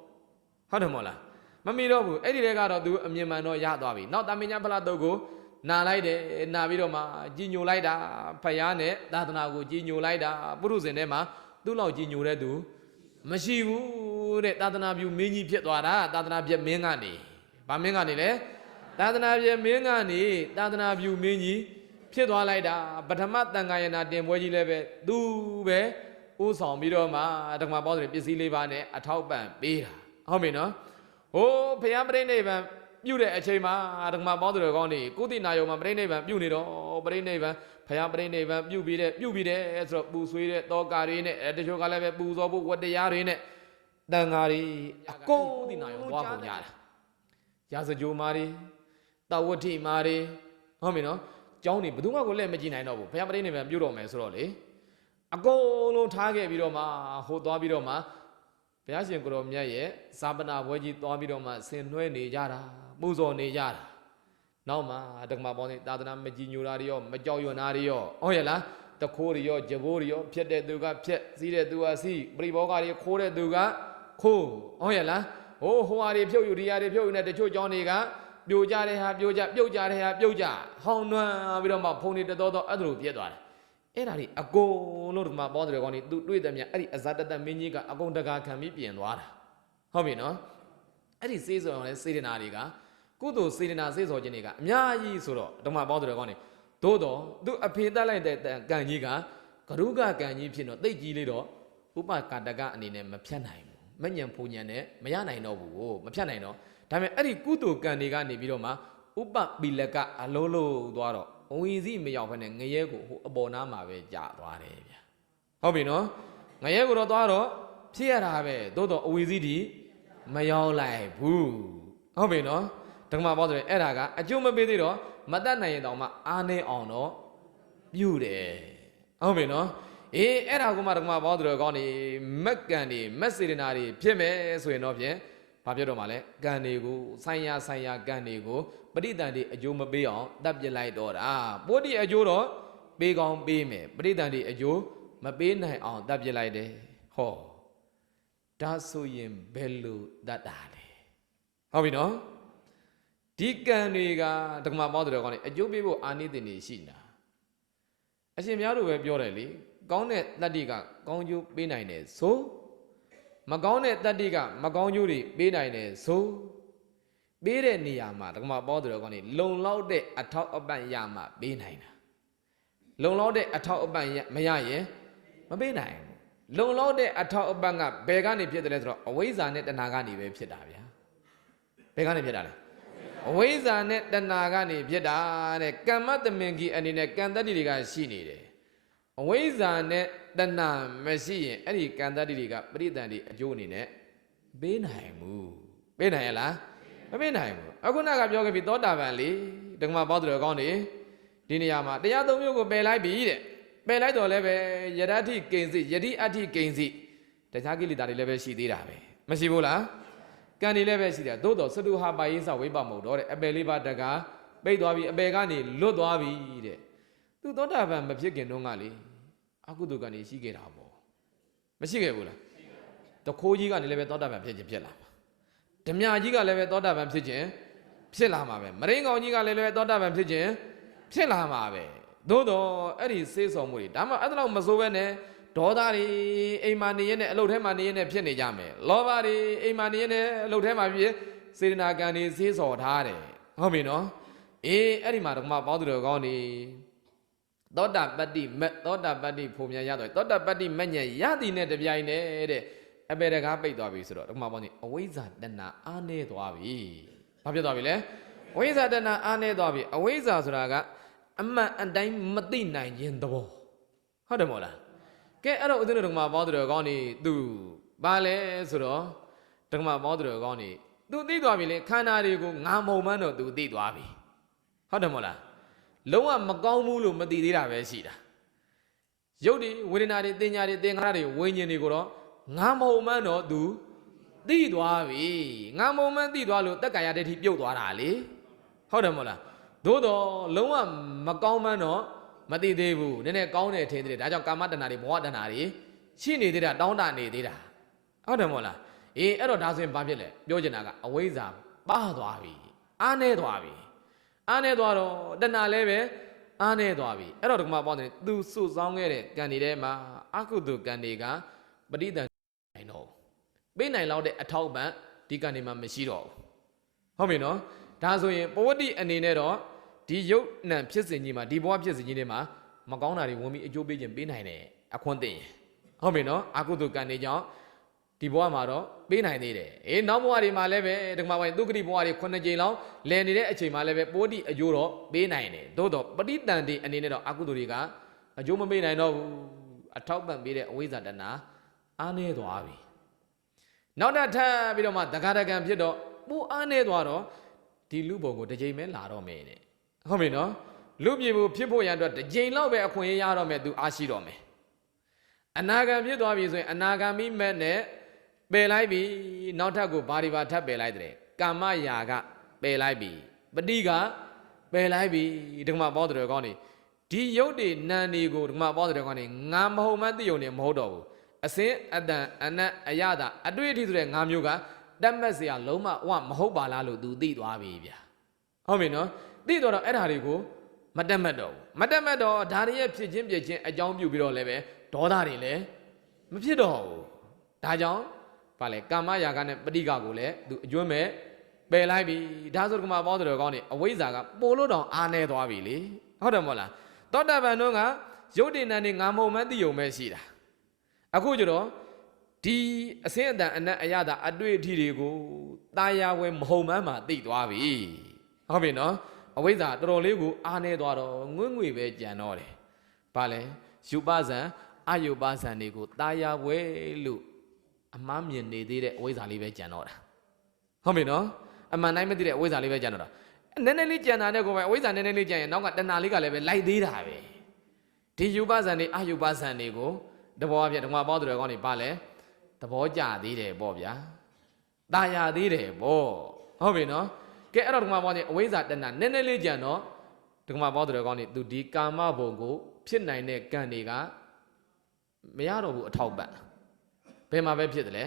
ဟုတ်တယ်မဟုတ်လားမမီတော့ဘူးအဲ့ဒီတည်းကတော့သူအမြင်မှန်တော့ရသွားပြီနောက်တာမင်ညာဖလားတုတ်ကိုနာလိုက်တယ်နာပြီးတော့မှကြီးညိုလိုက်တာဖယားနဲ့သာသနာကိုကြီးညိုလိုက်တာပုရုဇဉ်ထဲမှာသူ့လောက်ကြီးညိုတဲ့သူမရှိဘူးတဲ့သာသနာပြုမင်းကြီးဖြစ်သွားတာသာသနာပြမင်းကနေဗာမင်းကနေလေသာသနာပြမင်းကနေသာသနာပြုမင်းကြီးဖြစ်သွားလိုက်တာပထမတန်ခါယနာတင်ပွဲကြီးလည်းပဲသူပဲဥဆောင်ပြီးတော့မှဓမ္မပေါင်းတွေပစ္စည်းလေးပါးနဲ့အထောက်ပံ့ပေးတာဟုတ်ပြီနော်ဟိုဖယားပြိဋိဘံပြုတဲ့အချိန်မှာဓမ္မပေါင်းတွေကောင်းနေကုသနာယုံမှာပြိဋိဘံပြုနေတော့ပြိဋိဘံဖယားပြိဋိဘံပြုပြီးတဲ့ဆိုတော့ပူဆွေးတဲ့တောကာတွေနဲ့တချို့ကလည်းပဲပူဇော်ဖို့ဝတ္တရားတွေနဲ့တန်ဃာတွေအကုန်ကုသနာယုံသွားကုန်ကြတာရာဇကြိုမာတွေတဝဋ္ဌိမာတွေဟုတ်ပြီနော်ကျောင်းနေဘယ်သူမှကိုလက်မကြည့်နိုင်တော့ဘူးဘုရားပရိနိဗ္ဗာန်ပြုတော့မယ်ဆိုတော့လေအကုန်လုံးထားခဲ့ပြီးတော့မှဟိုသွားပြီးတော့မှဘုရားရှင်ကိုရောမြတ်ရဲ့ဇာပနာဘွဲကြီးသွားပြီးတော့မှဆင်နွှဲနေကြတာပူဇော်နေကြတာနောက်မှဓမ္မပေါင်းတွေသာသနာမကြည်ညိုတာတွေရောမကြောက်ရွံ့တာတွေရောဟုတ်ရဲ့လားတခိုးတွေရောကြဘိုးတွေရောဖြတ်တဲ့သူကဖြတ်စီးတဲ့သူကစီးပရိဘောဂတွေခိုးတဲ့သူကခိုးဟုတ်ရဲ့လားဟိုဟာတွေဖြုတ်ယူဒီဟာတွေဖြုတ်ယူနေတချို့ကျောင်းတွေကပြိုကြတဲ့ဟာပြိုကြပြုတ်ကြတဲ့ဟာပြုတ်ကြဟောင်းနွမ်းပြီးတော့မှဖုန်နေတော်အဲ့လိုပြက်သွားတယ်အဲ့ဒါတွေအကုန်လုံးဓမ္မပေါင်းတွေကောင်းနေသူတွေ့တယ်မြတ်အဲ့ဒီအဇတတမင်းကြီးကအကုန်တကာခံပြီးပြင်သွားတာဟုတ်ပြီနော်အဲ့ဒီစေးစော်တဲ့စေတနာတွေကကုသိုလ်စေတနာစေးစော်ခြင်းတွေကအများကြီးဆိုတော့ဓမ္မပေါင်းတွေကောင်းနေသို့တော့သူအဖေတတ်လိုက်တဲ့ကံကြီးကကရုကကံကြီးဖြစ်တော့တိတ်ကြီးလေးတော့ဥပကာတကအနေနဲ့မဖြတ်နိုင်ဘူးမညံဖူညံနဲ့မရနိုင်တော့ဘူးမဖြတ်နိုင်တော့ဒါပေမဲ့အဲ့ဒီကုသိုလ်ကံတွေကနေပြီးတော့မှဥပပိလကအလုံးလို့သွားတော့ဝီစီမရောက်ဖ ೇನೆ ငရဲကိုဟိုအပေါ်နားမှာပဲကြာသွားတယ်ဗျာဟုတ်ပြီနော်ငရဲကိုတော့သွားတော့ဖြစ်ရတာပဲသို့တော့အဝီစီဒီမရောက်လိုက်ဘူးဟုတ်ပြီနော်ဓမ္မပေါင်းဆိုရင်အဲ့ဒါကအကျိုးမပေးသေးတော့မတတ်နိုင်ရင်တောင်မှအားနေအောင်တော့ပြုတယ်ဟုတ်ပြီနော်အေးအဲ့ဒါကမှဓမ္မပေါင်းဆိုတော့ကောင်းနေမက်ကံတွေမက်စေတနာတွေဖြစ်မယ်ဆိုရင်တော့ဖြင့်ဘာပြောတော့မှလဲကံတွေကိုဆိုင်ရာကံတွေကိုပဋိသန္ဓေအကျိုးမပေးအောင်တတ်ပြလိုက်တော့တာပုဒ်တိအကျိုးတော့ပေးကောင်းပေးမယ်ပဋိသန္ဓေအကျိုးမပေးနိုင်အောင်တတ်ပြလိုက်တယ်ဟောဒါဆိုရင်ဘယ်လိုတတ်တာလဲဟုတ်ပြီနော်ဒီကံတွေကဓမ္မပေါင်းတော်ကောင်းနေအကျိုးပေးဖို့အာနိသင်တွေရှိနေတာအရှင်များတို့ပဲပြောတယ်လေကောင်းတဲ့တတ္တိကကောင်းကျိုးပေးနိုင်တယ်ဆိုမကောင်းတဲ့တတ္တိကမကောင်းကျိုးတွေပေးနိုင်တယ်ဆိုပေးတဲ့နေရာမှာဓမ္မပေါင်းတော်ကောင်းနေလုံလောက်တဲ့အထောက်အပံ့ရမှပေးနိုင်တာလုံလောက်တဲ့အထောက်အပံ့မရရင်မပေးနိုင်ဘူးလုံလောက်တဲ့အထောက်အပံ့ကဘယ်ကနေဖြစ်တယ်လဲဆိုတော့အဝိဇ္ဇာနဲ့တဏှာကနေပဲဖြစ်တာဗျာဘယ်ကနေဖြစ်တာလဲအဝိဇ္ဇာနဲ့တဏှာကနေဖြစ်တာတဲ့ကမ္မတမင်ကြီးအနေနဲ့ကံတတ္တိတွေကရှိနေတယ်အဝိဇ္ဇာနဲ့တဏှာမရှိရင်အဲ့ဒီကံတတ္တိတွေကပရိသန္တိအကျိုးအနေနဲ့ပေးနိုင်ဘူးပေးနိုင်ရလားမပေးနိုင်ဘူးအခုနကပြောခဲ့ပြီသောတာပန်လေဓမ္မပေါင်းတော်ကောင်းနေဒီနေရာမှာတရားသုံးမျိုးကိုပယ်လိုက်ပြီတဲ့ပယ်လိုက်တော့လည်းပဲယရတိကိဉ္စိယတိအဋ္ဌိကိဉ္စိတခြားကိလေသာတွေလည်းပဲရှိသေးတာပဲမရှိဘူးလားကံတွေလည်းပဲရှိတယ်သို့တော်စတုဟာပါယိသဝိပမုတ်တော့တဲ့အပယ်လေးပါးတကားပိတ်သွားပြီအပယ်ကနေလွတ်သွားပြီတဲ့သူ သူသောတာပန်မဖြစ်ခင်တုန်းကလေအကုသိုလ်ကနေရှိခဲ့တာပေါ့မရှိခဲ့ဘူးလားတခိုးကြီးကနေလည်းပဲသောတာပန်ဖြစ်ခြင်းဖြစ်လာမှာဓမြကြီးကလည်းပဲသောတာပန်ဖြစ်ခြင်းဖြစ်လာမှာပဲမရင်းကောင်ကြီးကလည်းသောတာပန်ဖြစ်ခြင်းဖြစ်လာမှာပဲသို့တော့အဲ့ဒီစေးဆောင်မှုတွေဒါမှအဲ့ဒါတော့မစိုးပဲနဲ့ဒေါသတွေအိမ်မာနေရနဲ့အလုပ်ထဲမှာနေရနဲ့ဖြစ်နေကြမယ်လောဘတွေအိမ်မာနေရနဲ့အလုပ်ထဲမှာဖြစ်စေတနာကံတွေစေးစော်ထားတယ်ဟုတ်ပြီနော်အေးအဲ့ဒီမှာတော့မှပေါင်းသူတော်ကောင်းနေသောတာပတ္တိမသောတာပတ္တိဖို့မြန်ရတော့သောတာပတ္တိမညံရသည်နဲ့တပြိုင်နဲ့တဲ့အပေတကားပိတ်သွားပြီဆိုတော့တော့မှပေါင်းနေအဝိဇ္ဇာတဏအားနေသွားပြီဘာဖြစ်သွားပြီလဲအဝိဇ္ဇာတဏအားနေသွားပြီအဝိဇ္ဇာဆိုတာကအမှန်အတိုင်းမသိနိုင်ခြင်းသဘောဟုတ်တယ်မို့လားကဲအဲ့တော့ဦးဇင်းတို့ဓမ္မပေါင်းသူတော်ကောင်းနေသူဘာလဲဆိုတော့ဓမ္မပေါင်းသူတော်ကောင်းနေသူသိသွားပြီလေခန္ဓာတွေကိုငါမုံမှန်းတော့သူသိသွားပြီဟုတ်တယ်မို့လားလုံးဝမကောင်းဘူးလို့မသိသေးတာပဲရှိတာရုပ်တွေဝေဒနာတွေသင်ညာတွေသင်္ခါရတွေဝိညာဉ်တွေကိုတော့ငါမုံမှန်းတော့သူသိသွားပြီငါမုံမှန်းသိသွားလို့တက္ကာယဒိဋ္ဌိပြုတ်သွားတာလေဟုတ်တယ်မို့လားသို့တော့လုံးဝမကောင်းမှန်းတော့မသိသေးဘူးနည်းနည်းကောင်းတယ်ထင်သေးတယ်ဒါကြောင့်ကာမတဏ္ဍာတွေဘောဟတဏ္ဍာတွေရှိနေသေးတာတောင်းတနေသေးတာဟုတ်တယ်မို့လားအေးအဲ့တော့ဒါဆိုရင်ဘာဖြစ်လဲပြောချင်တာကအဝိဇ္ဇာပါသွားပြီအားနေသွားပြီအားနေသွားတော့တဏှာလည်းပဲအားနေသွားပြီအဲ့တော့ဒီမှာပေါ့တယ်သူစုဆောင်းခဲ့တဲ့ကံတွေထဲမှာအကုသိုလ်ကံတွေကပဋိသန္ဓေနိုင်တော့ပေးနိုင်လောက်တဲ့အထောက်ပံ့ဒီကံတွေမှာမရှိတော့ဘူးဟုတ်ပြီနော်ဒါဆိုရင်ပဝတ္တိအနေနဲ့တော့ဒီယုတ်နံဖြစ်စဉ်ကြီးမှာဒီဘဝဖြစ်စဉ်ကြီးတွေမှာမကောင်းတာတွေဝင်ပြီးအကျိုးပေးခြင်းပေးနိုင်တယ်အခွင့်သိရင်ဟုတ်ပြီနော်အကုသိုလ်ကံတွေကြောင့်ဒီဘဝမှာတော့ပေးနိုင်သေးတယ်အေးနောက်ဘဝတွေမှာလည်းပဲဒီမှာပိုင်းသုခတိဘဝတွေ9ကြိမ်လောက်လည်နေတဲ့အချိန်မှာလည်းပဲပိုးတိအကျိုးတော့ပေးနိုင်တယ်သို့တော့ပဋိသန္ဓေအနေနဲ့တော့အကုသိုလ်တွေကအကျိုးမပေးနိုင်တော့ဘူးအထောက်ပံ့ပေးတဲ့အဝိဇ္ဇာတဏအားနေသွားပြီနောက်ထပ်ပြီးတော့မှတဂါရကံဖြစ်တော့ပိုးအားနေသွားတော့ဒီလူဘုံကိုတစ်ကြိမ်ပဲလာတော့မယ်တဲ့ဟုတ်ပြီနော်လူပြည်ဘူးဖြစ်ဖို့ရန်အတွက်တစ်ကြိမ်လောက်ပဲအခွင့်အရေးရတော့မယ်သူအားရှိတော့မယ်အနာဂံဖြစ်သွားပြီဆိုရင်အနာဂံမိမဲ့နဲ့ပယ်လိုက်ပြီနောက်ထပ်ကိုဘာတွေပါထပ်ပယ်လိုက်တဲ့ကာမရာကပယ်လိုက်ပြီပဋိကပယ်လိုက်ပြီဒီမှာပေါတော်ကောင်းနေဒီရုပ်တွေနာမ်တွေကိုဒီမှာပေါတော်ကောင်းနေငါမဟုတ်မှသိုံနေမဟုတ်တော့ဘူးအစင်းအတန်အနတ်အရသာအတွေ့အထိဆိုတဲ့ငါမျိုးကတတ်မှတ်เสียလုံးဝမဟုတ်ပါလားလို့သူသိသွားပြီဗျာဟုတ်ပြီနော်သိတော့အဲ့ဓာတွေကိုမတတ်မှတ်တော့ဘူးမတတ်မှတ်တော့ဓာတွေရဲ့ဖြစ်ချင်းပြချင်းအကြောင်းပြုပြီးတော့လည်းပဲဒေါသတွေလည်းမဖြစ်တော့ဘူးဒါကြောင့်ဘာလဲကာမရာဂနဲ့ပဋိကကိုလည်းသူအကျွမ်းမဲ့ပယ်လိုက်ပြီဒါဆိုကမှပေါင်းတော်ကောင်းနေအဝိဇ္ဇာကပိုလို့တောင်အားနေသွားပြီလေဟုတ်တယ်မဟုတ်လားသောတာပန်တို့ကရုပ်တည်နံနေငါမုံမှန်းသိုံပဲရှိတာအခုကျတော့ဒီအစင်းအတန်အနတ်အရသာအတွေ့အထိတွေကိုတာယာဝဲမဟုတ်မှန်းမှသိသွားပြီဟုတ်ပြီနော်အဝိဇ္ဇာတော်တော်လေးကိုအားနေသွားတော့ငွေ့ငွေ့ပဲကြံတော့တယ်ဘာလဲယူပဇံအယုပဇံတွေကိုတာယာဝဲလို့အမှားမြင်နေသေးတဲ့အဝိဇ္ဇာလေးပဲကြံတော့တာဟုတ်ပြီနော်အမှန်တိုင်းမသိတဲ့အဝိဇ္ဇာလေးပဲကြံတော့တာနည်းနည်းလေးကြံတာနဲ့ကိုပဲအဝိဇ္ဇာနည်းနည်းလေးကြံရင်နောက်ကတဏှာလေးကလည်းပဲလိုက်သေးတာပဲဒီယူပဇံတွေအယုပဇံတွေကိုတဘောအပြဓမ္မပေါင်းသူတွေကောင်းနေပါလဲသဘောကျသေးတယ်ပေါ့ဗျာတာယာသေးတယ်ပေါ့ဟုတ်ပြီနော်ကဲအဲ့တော့ဓမ္မပေါင်းနေအဝိဇ္ဇာတဏှာနည်းနည်းလေးကြံတော့ဓမ္မပေါင်းသူတွေကောင်းနေသူဒီကာမဘုံကိုဖြစ်နိုင်တဲ့ကံတွေကမရတော့ဘူးအထောက်ပံ့ဘယ်မှာပဲဖြစ်တယ်လဲ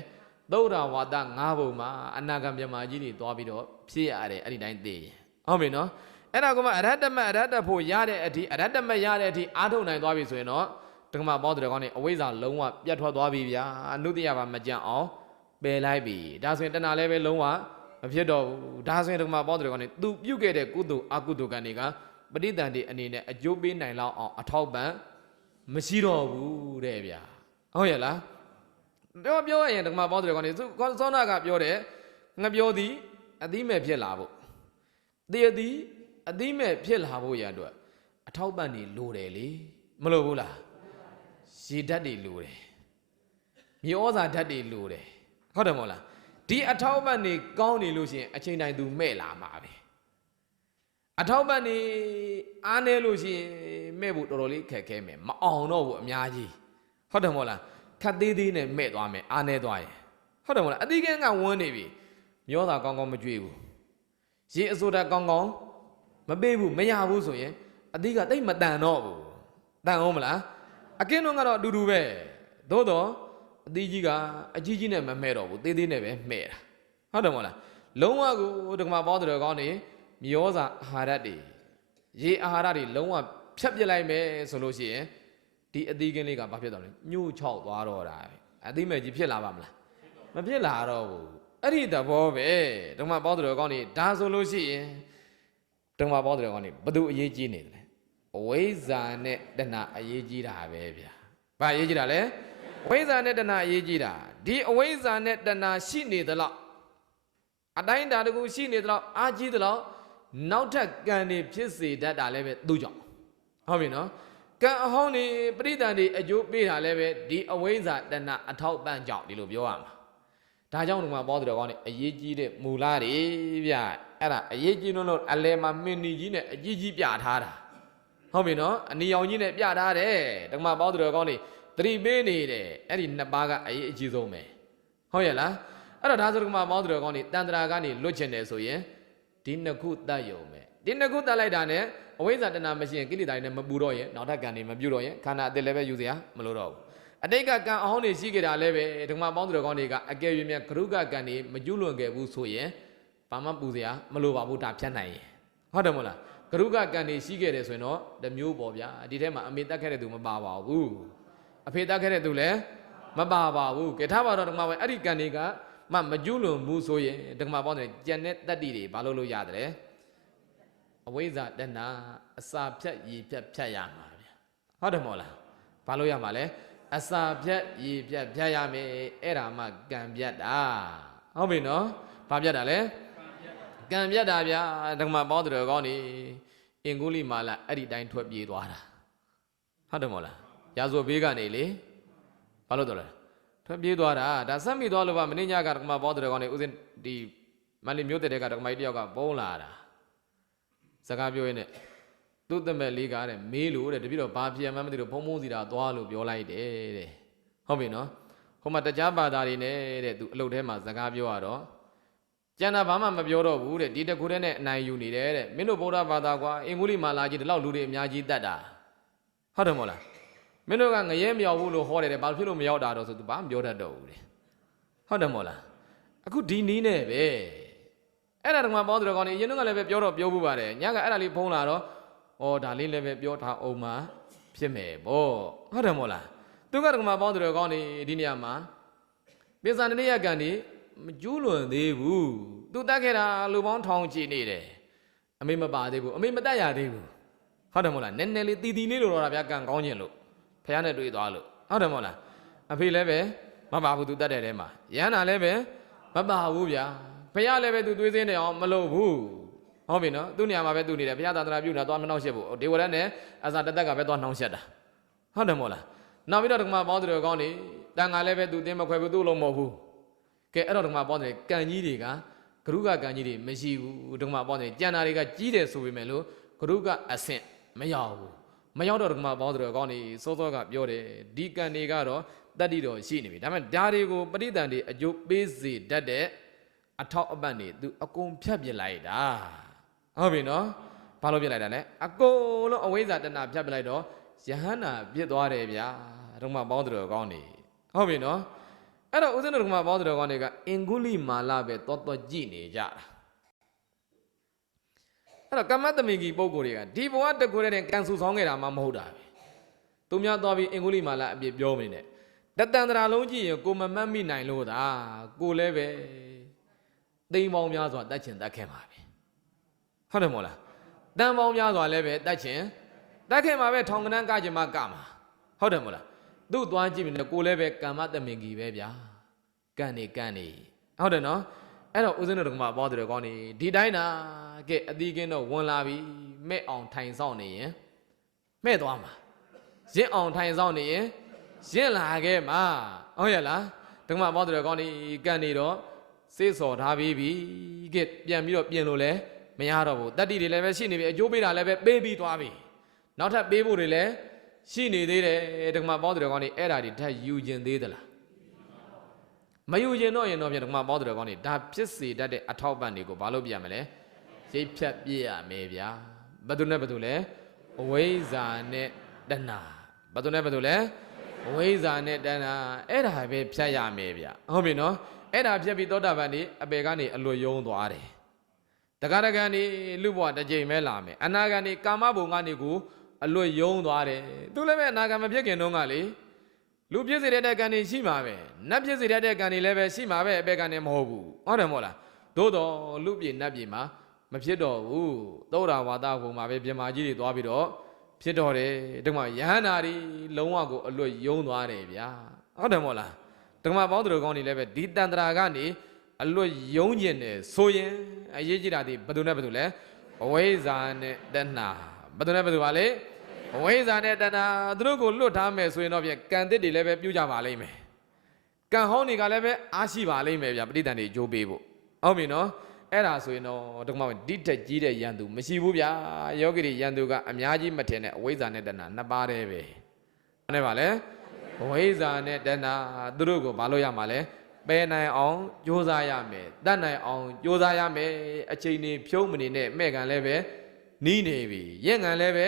သုဒ္ဓဝါဒ9ဘုံမှာအနာဂံမြမကြီးတွေသွားပြီးတော့ဖြစ်ရတယ်အဲ့ဒီတိုင်းသိရင်ဟုတ်ပြီနော်အဲ့ဒါကမှအရဟတမအရဟတဖို့ရတဲ့အထိအရဟတမရတဲ့အထိအားထုတ်နိုင်သွားပြီဆိုရင်တော့ဓမ္မပေါင်းသူတွေကောင်းနေအဝိဇ္ဇာလုံးဝပြတ်ထွက်သွားပြီဗျာအနုတ္တိယပါမကြံအောင်ပယ်လိုက်ပြီဒါဆိုရင်တဏှာလည်းပဲလုံးဝမဖြစ်တော့ဘူးဒါဆိုရင်ဓမ္မပေါင်းသူတွေကောင်းနေသူပြုတ်ခဲ့တဲ့ကုသိုလ်အကုသိုလ်ကံတွေကပဋိသန္ဓေအနေနဲ့အကျိုးပေးနိုင်လောက်အောင်အထောက်ပံ့မရှိတော့ဘူးတဲ့ဗျာဟုတ်ရဲ့လားပြောရရင်ဓမ္မပေါင်းတွေကောင်းနေစောနာကပြောတယ်ငါပြောသည်အသီးမဲ့ဖြစ်လာဖို့တည်သည်အသီးမဲ့ဖြစ်လာဖို့ရအတွက်အထောက်ပံ့နေလိုတယ်လေမလိုဘူးလားရေဓာတ်တွေလိုတယ်မြေဩဇာဓာတ်တွေလိုတယ်ဟုတ်တယ်မဟုတ်လားဒီအထောက်ပံ့နေကောင်းနေလို့ရှိရင်အချိန်တိုင်းသူမဲ့လာမှာပဲအထောက်ပံ့နေအားနေလို့ရှိရင်မဲ့ဖို့တော်တော်လေးခက်ခဲမယ်မအောင်တော့ဘူးအများကြီးဟုတ်တယ်မဟုတ်လားခတ်သေးသေးနဲ့မဲ့သွားမယ်အားနေသွားရင်ဟုတ်တယ်မဟုတ်လားအသီးကန်းကဝန်းနေပြီမျောတာကောင်းကောင်းမကြွေးဘူးရေအစိုးတာကောင်းကောင်းမပေးဘူးမရဘူးဆိုရင်အသီးကတိတ်မတန်တော့ဘူး တန်အောင်မလားအကင်းတော့ကတော့အတူတူပဲသို့တော့အသီးကြီးကအကြီးကြီးနဲ့မမဲ့တော့ဘူးသေးသေးနဲ့ပဲမဲ့တာဟုတ်တယ်မဟုတ်လားလုံးဝကိုဒကမာပေါတော်ကောင်းနေမျောစာအာဟာရတွေရေအာဟာရတွေလုံးဝဖြတ်ပြလိုက်မယ်ဆိုလို့ရှိရင်ဒီအသီးကင်းလေးကဘာဖြစ်သွားလဲညှို့ချောက်သွားတော့တာပဲအသီးမဲ့ကြီးဖြစ်လာပါမလားမဖြစ်လာတော့ဘူးအဲ့ဒီသဘောပဲဒကမာပေါတော်ကောင်းနေဒါဆိုလို့ရှိရင်ဒကမာပေါတော်ကောင်းနေဘယ်သူအရေးကြီးနေတယ်အဝိဇ္ဇာနဲ့တဏှာအရေးကြီးတာပဲဗျာဘာအရေးကြီးတာလဲအဝိဇ္ဇာနဲ့တဏှာအရေးကြီးတာဒီအဝိဇ္ဇာနဲ့တဏှာရှိနေသလားအတိုင်းတာတကူရှိနေသလားအာကြီးသလားနောက်ထပ်ကံတွေဖြစ်စေတတ်တာလည်းပဲသူ့ကြောင့်ဟုတ်ပြီနော်ကံအဟောင်းတွေပရိသတ်တွေအကျိုးပေးတာလည်းပဲဒီအဝိဇ္ဇာတဏှာအထောက်ပံ့ကြောင့်ဒီလိုပြောရမှာဒါကြောင့်ဒီမှာပေါ်တော်ကောင်းနေအရေးကြီးတဲ့မူလတွေဗျအဲ့ဒါအရေးကြီးလို့အလဲမှာမင်းနီကြီးနဲ့အကြီးကြီးပြထားတာဟုတ်ပြီနော်အနီရောင်ကြီးနဲ့ပြထားတယ်ဓမ္မပေါင်းတော်ကောင်းနေသတိပေးနေတယ်အဲ့ဒီနှစ်ပါးကအရေးအကြီးဆုံးပဲဟုတ်ရဲ့လားအဲ့တော့ဒါဆိုဓမ္မပေါင်းတော်ကောင်းနေတန်ត្រာကနေလွတ်ချင်တယ်ဆိုရင်ဒီနှစ်ခုတတ်ယုံပဲဒီနှစ်ခုတတ်လိုက်တာနဲ့အဝိဇ္ဇာတဏှာမရှိရင်ကိလေသာတွေနဲ့မပူတော့ရင်နောက်ထပ်ကံတွေမပြုတ်တော့ရင်ခန္ဓာအသစ်လည်းပဲယူစရာမလိုတော့ဘူးအတိတ်ကကံအဟောင်းတွေရှိခဲ့တာလည်းပဲဓမ္မပေါင်းတော်ကောင်းတွေကအကယ်၍မြတ်ဂရုကကံတွေမကျွလွန်ခဲ့ဘူးဆိုရင်ဘာမှပူစရာမလိုပါဘူးဒါဖြတ်နိုင်ရင်ဟုတ်တယ်မဟုတ်လားဂရုကကံတွေရှိခဲ့တယ်ဆိုရင်တော့တစ်မျိုးပေါ့ဗျာဒီထဲမှာအမေတက်ခဲ့တဲ့သူမပါပါဘူးအဖေတက်ခဲ့တဲ့သူလည်းမပါပါဘူးကဲထားပါတော့ဓမ္မပဲအဲ့ဒီကံတွေကမကျွလွန်ဘူးဆိုရင်ဓမ္မပေါင်းတယ်ကြံတဲ့တတ္တိတွေဘာလို့လို့ရတယ်အဝိဇ္ဇာတဏှာအစာဖြတ်ရေဖြတ်ရမှာဗျာဟုတ်တယ်မဟုတ်လားဘာလို့ရမှာလဲအစာဖြတ်ရေဖြတ်ရမယ်အဲ့ဒါမှကံပြတ်တာဟုတ်ပြီနော်ဘာပြတ်တာလဲကံပြတ်တာဗျာဓမ္မပေါင်းတော်ကောင်းနေအင်္ဂုလိမာလအဲ့ဒီတိုင်းထွက်ပြေးသွားတာဟုတ်တယ်မဟုတ်လားရာဇဝဘေးကနေလေဘာလို့တော့လဲထွက်ပြေးသွားတာဒါဆက်မိသွားလို့ပါမင်းညကဓမ္မပေါင်းတော်ကောင်းနေဥစဉ်ဒီမန္တလေးမြို့တဲ့ကဓမ္မကြီးတယောက်ကပုံးလာတာစကားပြောရင်းနဲ့သူ့တမက်လေးကတဲ့မေးလို့တဲ့တပည့်တော်ဘာပြန်မှမသိလို့ဖုံဖုံးစီတာသွားလို့ပြောလိုက်တယ်တဲ့ဟုတ်ပြီနော်ဟိုမှာတရားဘာသာတွေနဲ့တဲ့သူအလုပ်ထဲမှာစကားပြောရတော့ကျန်တာဘာမှမပြောတော့ဘူးတဲ့ဒီတခုတည်းနဲ့အနိုင်ယူနေတယ်တဲ့မင်းတို့ဗုဒ္ဓဘာသာကွာအင်္ဂုလိမာလာကြီးဒီလောက်လူတွေအများကြီးတတ်တာဟုတ်တယ်မဟုတ်လားမင်းတို့ကငရဲမြောက်ဘူးလို့ဟောတယ်တဲ့ဘာဖြစ်လို့မရောက်တာတော့ဆိုသူဘာမှပြောတတ်တော့ဘူးတဲ့ဟုတ်တယ်မဟုတ်လားအခုဒီနီးနဲ့ပဲအဲ့ဒါတကမှပေါင်းတော်ကောင်းနေအရင်ကလည်းပဲပြောတော့ပြောဘူးပါတယ်ညကအဲ့ဒါလေးဖုံးလာတော့ဩဒါလေးလည်းပဲပြောထားအောင်မှဖြစ်မယ်ပေါ့ဟုတ်တယ်မဟုတ်လားသူကတကမှပေါင်းတော်ကောင်းနေဒီနေရာမှာပိဿာနရိယကံဒီမကျူးလွန်သေးဘူးသူတတ်ခဲ့တာလူပေါင်းထောင်ချီနေတယ်အမေမပါသေးဘူးအမေမတတ်ရသေးဘူးဟုတ်တယ်မဟုတ်လားနည်းနည်းလေးတီတီလေးလိုတော့တာဗျာကံကောင်းခြင်းလို့ဖះနဲ့တွေ့သွားလို့ဟုတ်တယ်မဟုတ်လားအဖေလည်းပဲမပါဘူးသူတတ်တဲ့ထဲမှာရဟန္တာလည်းပဲမပါဘူးဗျာဖះလည်းပဲသူသွေးစင်းနေအောင်မလုပ်ဘူးဟုတ်ပြီနော်သူ့နေရာမှာပဲသူနေတယ်ဖះသာသနာပြုနေတာသွားမနှောက်ရှက်ဘူးဒေဝရတ်နဲ့အစာတသက်ကပဲသွားနှောက်ရှက်တာဟုတ်တယ်မဟုတ်လားနောက်ပြီးတော့ဓမ္မပေါင်းတော်ကောင်းနေတန်ခါလည်းပဲသူတင်းမခွဲဘူးသူ့လုံးမဟုတ်ဘူးကဲအဲ့တော့ဓမ္မပေါင်းတယ်ကံကြီးတွေကဂရုကကံကြီးတွေမရှိဘူးဓမ္မပေါင်းတယ်ကြံတာတွေကကြီးတယ်ဆိုပေမဲ့လို့ဂရုကအဆင့်မရောက်ဘူးမရောက်တော့ဓမ္မပေါင်းတယ်ကောင်းနေစောစောကပြောတယ်ဒီကံတွေကတော့တတ္တိတော်ရှိနေပြီဒါပေမဲ့ဓာတွေကိုပဋိသန္ဓေအကျိုးပေးစေတတ်တဲ့အထောက်အပံ့တွေသူအကုန်ဖြတ်ပြလိုက်တာဟုတ်ပြီနော်ဘာလို့ပြလိုက်တာလဲအကုန်လုံးအဝိဇ္ဇာတဏှာဖြတ်ပြလိုက်တော့ယဟန္တာပြစ်သွားတယ်ဗျာဓမ္မပေါင်းတယ်ကောင်းနေဟုတ်ပြီနော်အဲ့တော့ဦးဇင်းတို့ကပေါင်းတော်ကောင်းတွေကအင်္ဂုလိမာလပဲတော်ကြည့်နေကြတာအဲ့တော့ကမ္မတမိကီပုဂ္ဂိုလ်တွေကဒီဘဝတကူတဲ့ကန်ဆူဆောင်ခဲ့တာမှမဟုတ်တာပဲသူများသွားပြီးအင်္ဂုလိမာလအပြည့်ပြောမနေနဲ့တတန်တရာလုံးကြည့်ရင်ကိုမမှတ်မိနိုင်လို့သာကိုလည်းပဲသိမ်းပေါင်းများစွာတတ်ချင်တတ်ခဲ့ပါပဲဟုတ်တယ်မို့လားတန်ပေါင်းများစွာလည်းပဲတတ်ချင်တတ်ခဲ့မှာပဲထောင်ကနန်းကကြမှာကမှာဟုတ်တယ်မို့လားသူ့သွားကြည့်မြင်တယ်ကိုလည်းပဲကမ္မတမင်ကြီးပဲဗျာကံနေဟုတ်တယ်နော်အဲ့တော့ဦးဇင်းတို့ကပေါင်းတယ်ကောင်းနေဒီတိုင်းတာကဲအသီးကင်းတော့ဝင်လာပြီမဲ့အောင်ထိုင်ဆောင်နေရင်မဲ့သွားမှာရင့်အောင်ထိုင်ဆောင်နေရင်ရင့်လာခဲ့မှာဟုတ်ရဲ့လားဓမ္မပေါင်းတယ်ကောင်းနေကံနေတော့စေးစော်ထားပြီးပြီကဲပြန်ပြီးတော့ပြင်လို့လဲမရတော့ဘူးတတ္တိတွေလည်းပဲရှိနေပြီအကျိုးပေးတာလည်းပဲပေးပြီးသွားပြီနောက်ထပ်ပေးဖို့တွေလည်းရှိနေသေးတယ်ဓမ္မပေါင်းတော်ကောင်းနေအဲ့ဓာတွေထပ်ယူခြင်းသေးသလားမယူခြင်းတော့ရင်တော့ပြန်ဓမ္မပေါင်းတော်ကောင်းနေဒါဖြစ်စေတတ်တဲ့အထောက်ပံ့တွေကိုဘာလို့ပြရမလဲရိပ်ဖြတ်ပြရမယ်ဗျာဘယ်သူနဲ့ဘယ်သူလဲအဝိဇ္ဇာနဲ့တ တဏှာဘာလို့လဲအဝိဇ္ဇာနဲ့တဏှာအဲ့ဒါပဲဖြတ်ရမယ်ဗျဟုတ်ပြီနော်အဲ့ဒါဖြတ်ပြီးသောတာပန်ဒီအပေကနေအလွတ်ယုံသွားတယ်တက္ကရာကနေလူဘဝတစ်ကြိမ်ပဲလာမယ်အနာဂတ်နေကာမဘုံကနေကိုအလွတ်ယုံသွားတယ်သူလည်းပဲအနာဂတ်မဖြစ်ခင်တုန်းကလေလူပြည့်စေတဲ့ကံနေရှိမှာပဲနတ်ပြည့်စေတဲ့ကံနေလည်းပဲရှိမှာပဲအပေကနေမဟုတ်ဘူးဟုတ်တယ်မဟုတ်လားသို့တော်လူပြည်နတ်ပြည်မှာမဖြစ်တော့ဘူးသောတာဝါဒဘုံမှာပဲပြမကြီးတွေသွားပြီးတော့ဖြစ်တော့တယ်ဒီမှာယဟန္တာတွေလုံးဝကိုအလွတ်ယုံသွားတယ်ဗျာဟုတ်တယ်မဟုတ်လားဒီမှာပေါင်းသူတို့ကောင်းနေလည်းပဲဒီတန်ត្រာကနေအလွတ်ယုံကျင်တယ်ဆိုရင်အရေးကြီးတာဒီဘယ်သူနဲ့ဘယ်သူလဲအဝိဇ္ဇာနဲ့တဏှာဘယ်သူနဲ့ဘယ်သူပါလဲအဝိဇ္ဇာနဲ့တဏှာသူတို့ကိုလွတ်ထားမယ်ဆိုရင်တော့ဗျကံတစ်တွေလည်းပဲပြုကြပါလိမ့်မယ်ကံဟောင်းတွေကလည်းပဲအားရှိပါလိမ့်မယ်ဗျပဋိသန္ဓေကြိုးပေးဖို့ဟုတ်ပြီနော်အဲ့ဒါဆိုရင်တော့ဒီမှာဒီတက်ကြီးတဲ့ယန္တုမရှိဘူးဗျာယောဂီတွေယန္တုကအများကြီးမထင်တဲ့အဝိဇ္ဇာနဲ့တဏှာနှစ်ပါးတည်းပဲဟုတ်ပါလေအဝိဇ္ဇာနဲ့တဏှာသူတို့ကိုဘာလို့ရမှာလဲပယ်နိုင်အောင်ကြိုးစားရမယ်တတ်နိုင်အောင်ကြိုးစားရမယ်အချိန်နေဖြုံးမနေနဲ့မဲ့ကန်လည်းပဲနီးနေပြီရက်ကန်လည်းပဲ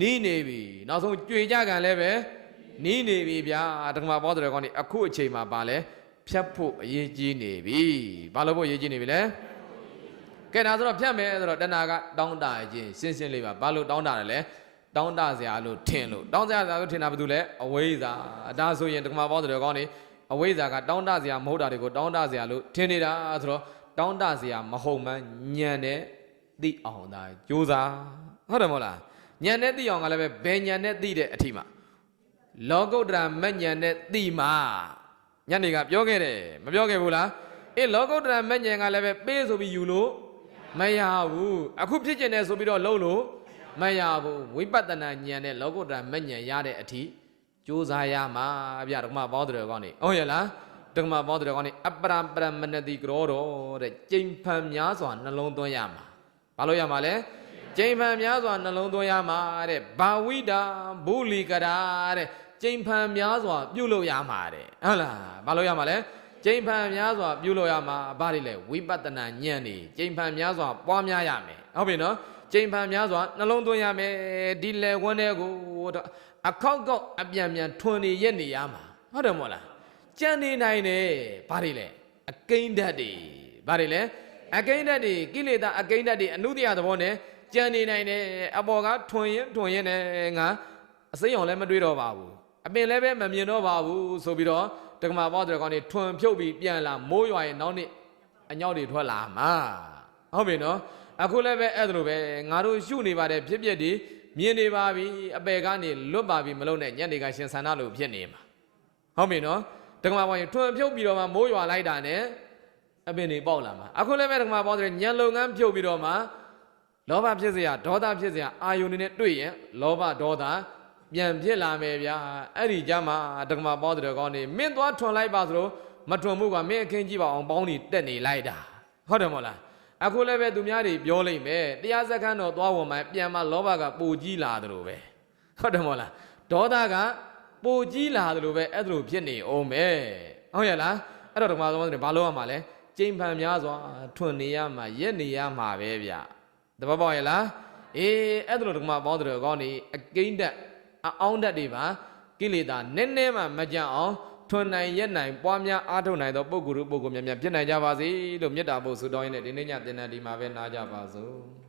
နီးနေပြီနောက်ဆုံးကြွေကြကန်လည်းပဲနီးနေပြီဗျာဓမ္မဘောတော်ကောင်းနေအခုအချိန်မှာပါလဲဖြတ်ဖို့အရေးကြီးနေပြီဘာလို့ဖို့အရေးကြီးနေပြီလဲကဲဒါဆိုတော့ဖြတ်မယ်ဆိုတော့တဏှာကတောင်းတခြင်းရှင်းရှင်းလေးပါဘာလို့တောင်းတတယ်လဲတောင်းတစရာလို့ထင်လို့တောင်းတစရာလို့ထင်တာဘာလို့လဲအဝိဇ္ဇာဒါဆိုရင်ဓမ္မဘောတော်ကောင်းနေအဝိဇ္ဇာကတောင်းတစရာမဟုတ်တာတွေကိုတောင်းတစရာလို့ထင်နေတာဆိုတော့တောင်းတစရာမဟုတ်မှညံတဲ့သိအောင်သာကြိုးစားဟုတ်တယ်မဟုတ်လားညံတဲ့သိအောင်ကလည်းပဲဘယ်ညံတဲ့သိတဲ့အထိမှာလောကုတ္တရာမညံတဲ့သိမှာညနေကပြောခဲ့တယ်မပြောခဲ့ဘူးလားအေးလောကုတ္တရာမညံကလည်းပဲပေးဆိုပြီးယူလို့မရဘူးအခုဖြစ်ကျင်တယ်ဆိုပြီးတော့လုံးလို့မရဘူးဝိပဿနာဉာဏ်နဲ့လောကုတ္တရာမဉာဏ်ရတဲ့အထိကြိုးစားရမှာဗျဓမ္မပေါင်းတော်ကောင်းနေဟုတ်ရဲ့လားဓမ္မပေါင်းတော်ကောင်းနေအပရပရမနတိကရောတော်တဲ့ကျိန်ဖန်များစွာနှလုံးသွင်းရမှာဘာလို့ရမှာလဲကျိန်ဖန်များစွာနှလုံးသွင်းရမှာတဲ့ဘာဝိတာဘူလီကရာတဲ့ကျိန်ဖန်များစွာပြုလုပ်ရမှာတဲ့ဟုတ်လားဘာလို့ရမှာလဲကျိန်ဖန်များစွာပြုလုပ်ရမှာဘာတွေလဲဝိပဿနာဉာဏ်နေကျိန်ဖန်များစွာပွားများရမယ်ဟုတ်ပြီနော်ကျိန်ဖန်များစွာနှလုံးသွင်းရမယ်ဒီလေဝန်းတဲ့ကိုအခောက်ကောက်အပြန်ပြန်ထွန်နေရက်နေရမှာဟုတ်တယ်မို့လားကြံနေနိုင်တယ်ဘာတွေလဲအကိန်းဓာတ်တွေဘာတွေလဲအကိန်းဓာတ်တွေကိလေသာအကိန်းဓာတ်တွေအနုတ္တယသဘောနဲ့ကြံနေနိုင်တယ်အပေါ်ကထွန်ရင်နဲ့ငါအစိမ်းအောင်လည်းမတွေးတော့ပါဘူးအပင်လည်းပဲမမြင်တော့ပါဘူးဆိုပြီးတော့တက္ကမဘောတော်ကောင်းနေထွန်ဖြုတ်ပြီးပြန်လာမိုးရွာရင်နောက်နေ့အညောက်တွေထွက်လာမှာဟုတ်ပြီနော်အခုလည်းပဲအဲ့ဒါလိုပဲငါတို့ရှုနေပါတယ်ဖြစ်ဖြစ်ဒီမြင်နေပါပြီအပယ်ကနေလွတ်ပါပြီမလုံးနဲ့ညနေကရှင်ဆန္ဒလို့ဖြစ်နေမှာဟုတ်ပြီနော်တက္ကမဘောရင်ထွန်ဖြုတ်ပြီးတော့မှမိုးရွာလိုက်တာနဲ့အပင်တွေပေါက်လာမှာအခုလည်းပဲတက္ကမဘောတွေညံလုံငန်းဖြုတ်ပြီးတော့မှလောဘဖြစ်เสียဒေါသဖြစ်เสียအာယုန်နဲ့တွေ့ရင်လောဘဒေါသပြန်ဖြစ်လာမယ်ဗျာအဲ့ဒီကြမှာတက္ကမဘောတွေကောင်းနေမင်းသွားထွန်လိုက်ပါဆိုတော့မထွန်မှုကမင်းအခင်းကြည့်ပါအောင်ပေါင်းနေတက်နေလိုက်တာဟုတ်တယ်မို့လားအခုလည်းပဲသူများတွေပြောလိုက်မယ်တရားစခန်းတော်သွားဝင်မှပြန်မှလောဘကပူကြီးလာတယ်လို့ပဲဟုတ်တယ်မို့လားဒေါသကပူကြီးလာတယ်လို့ပဲအဲ့ဒါလိုဖြစ်နေအောင်ပဲဟုတ်ရဲ့လားအဲ့တော့ဓမ္မသမားတွေဘာလို့ရမှာလဲကျိန်ဖန်များစွာထွန်နေရမှာရက်နေရမှာပဲဗျတပတ်ပေါ့ရဲ့လားအေးအဲ့ဒါလိုဓမ္မပေါင်းတွေကောင်းနေအကိန်းတက်အောင်းတက်တွေပါကိလေသာနည်းနည်းမှမကြအောင်ထွန်နိုင်ရက်နိုင်ပွားများအားထုတ်နိုင်သောပုဂ္ဂိုလ်များများဖြစ်နိုင်ကြပါစေလို့မေတ္တာပို့ဆုတောင်းရင်းနဲ့ဒီနေ့ညသင်္ဍာဒီမှာပဲနားကြပါစို့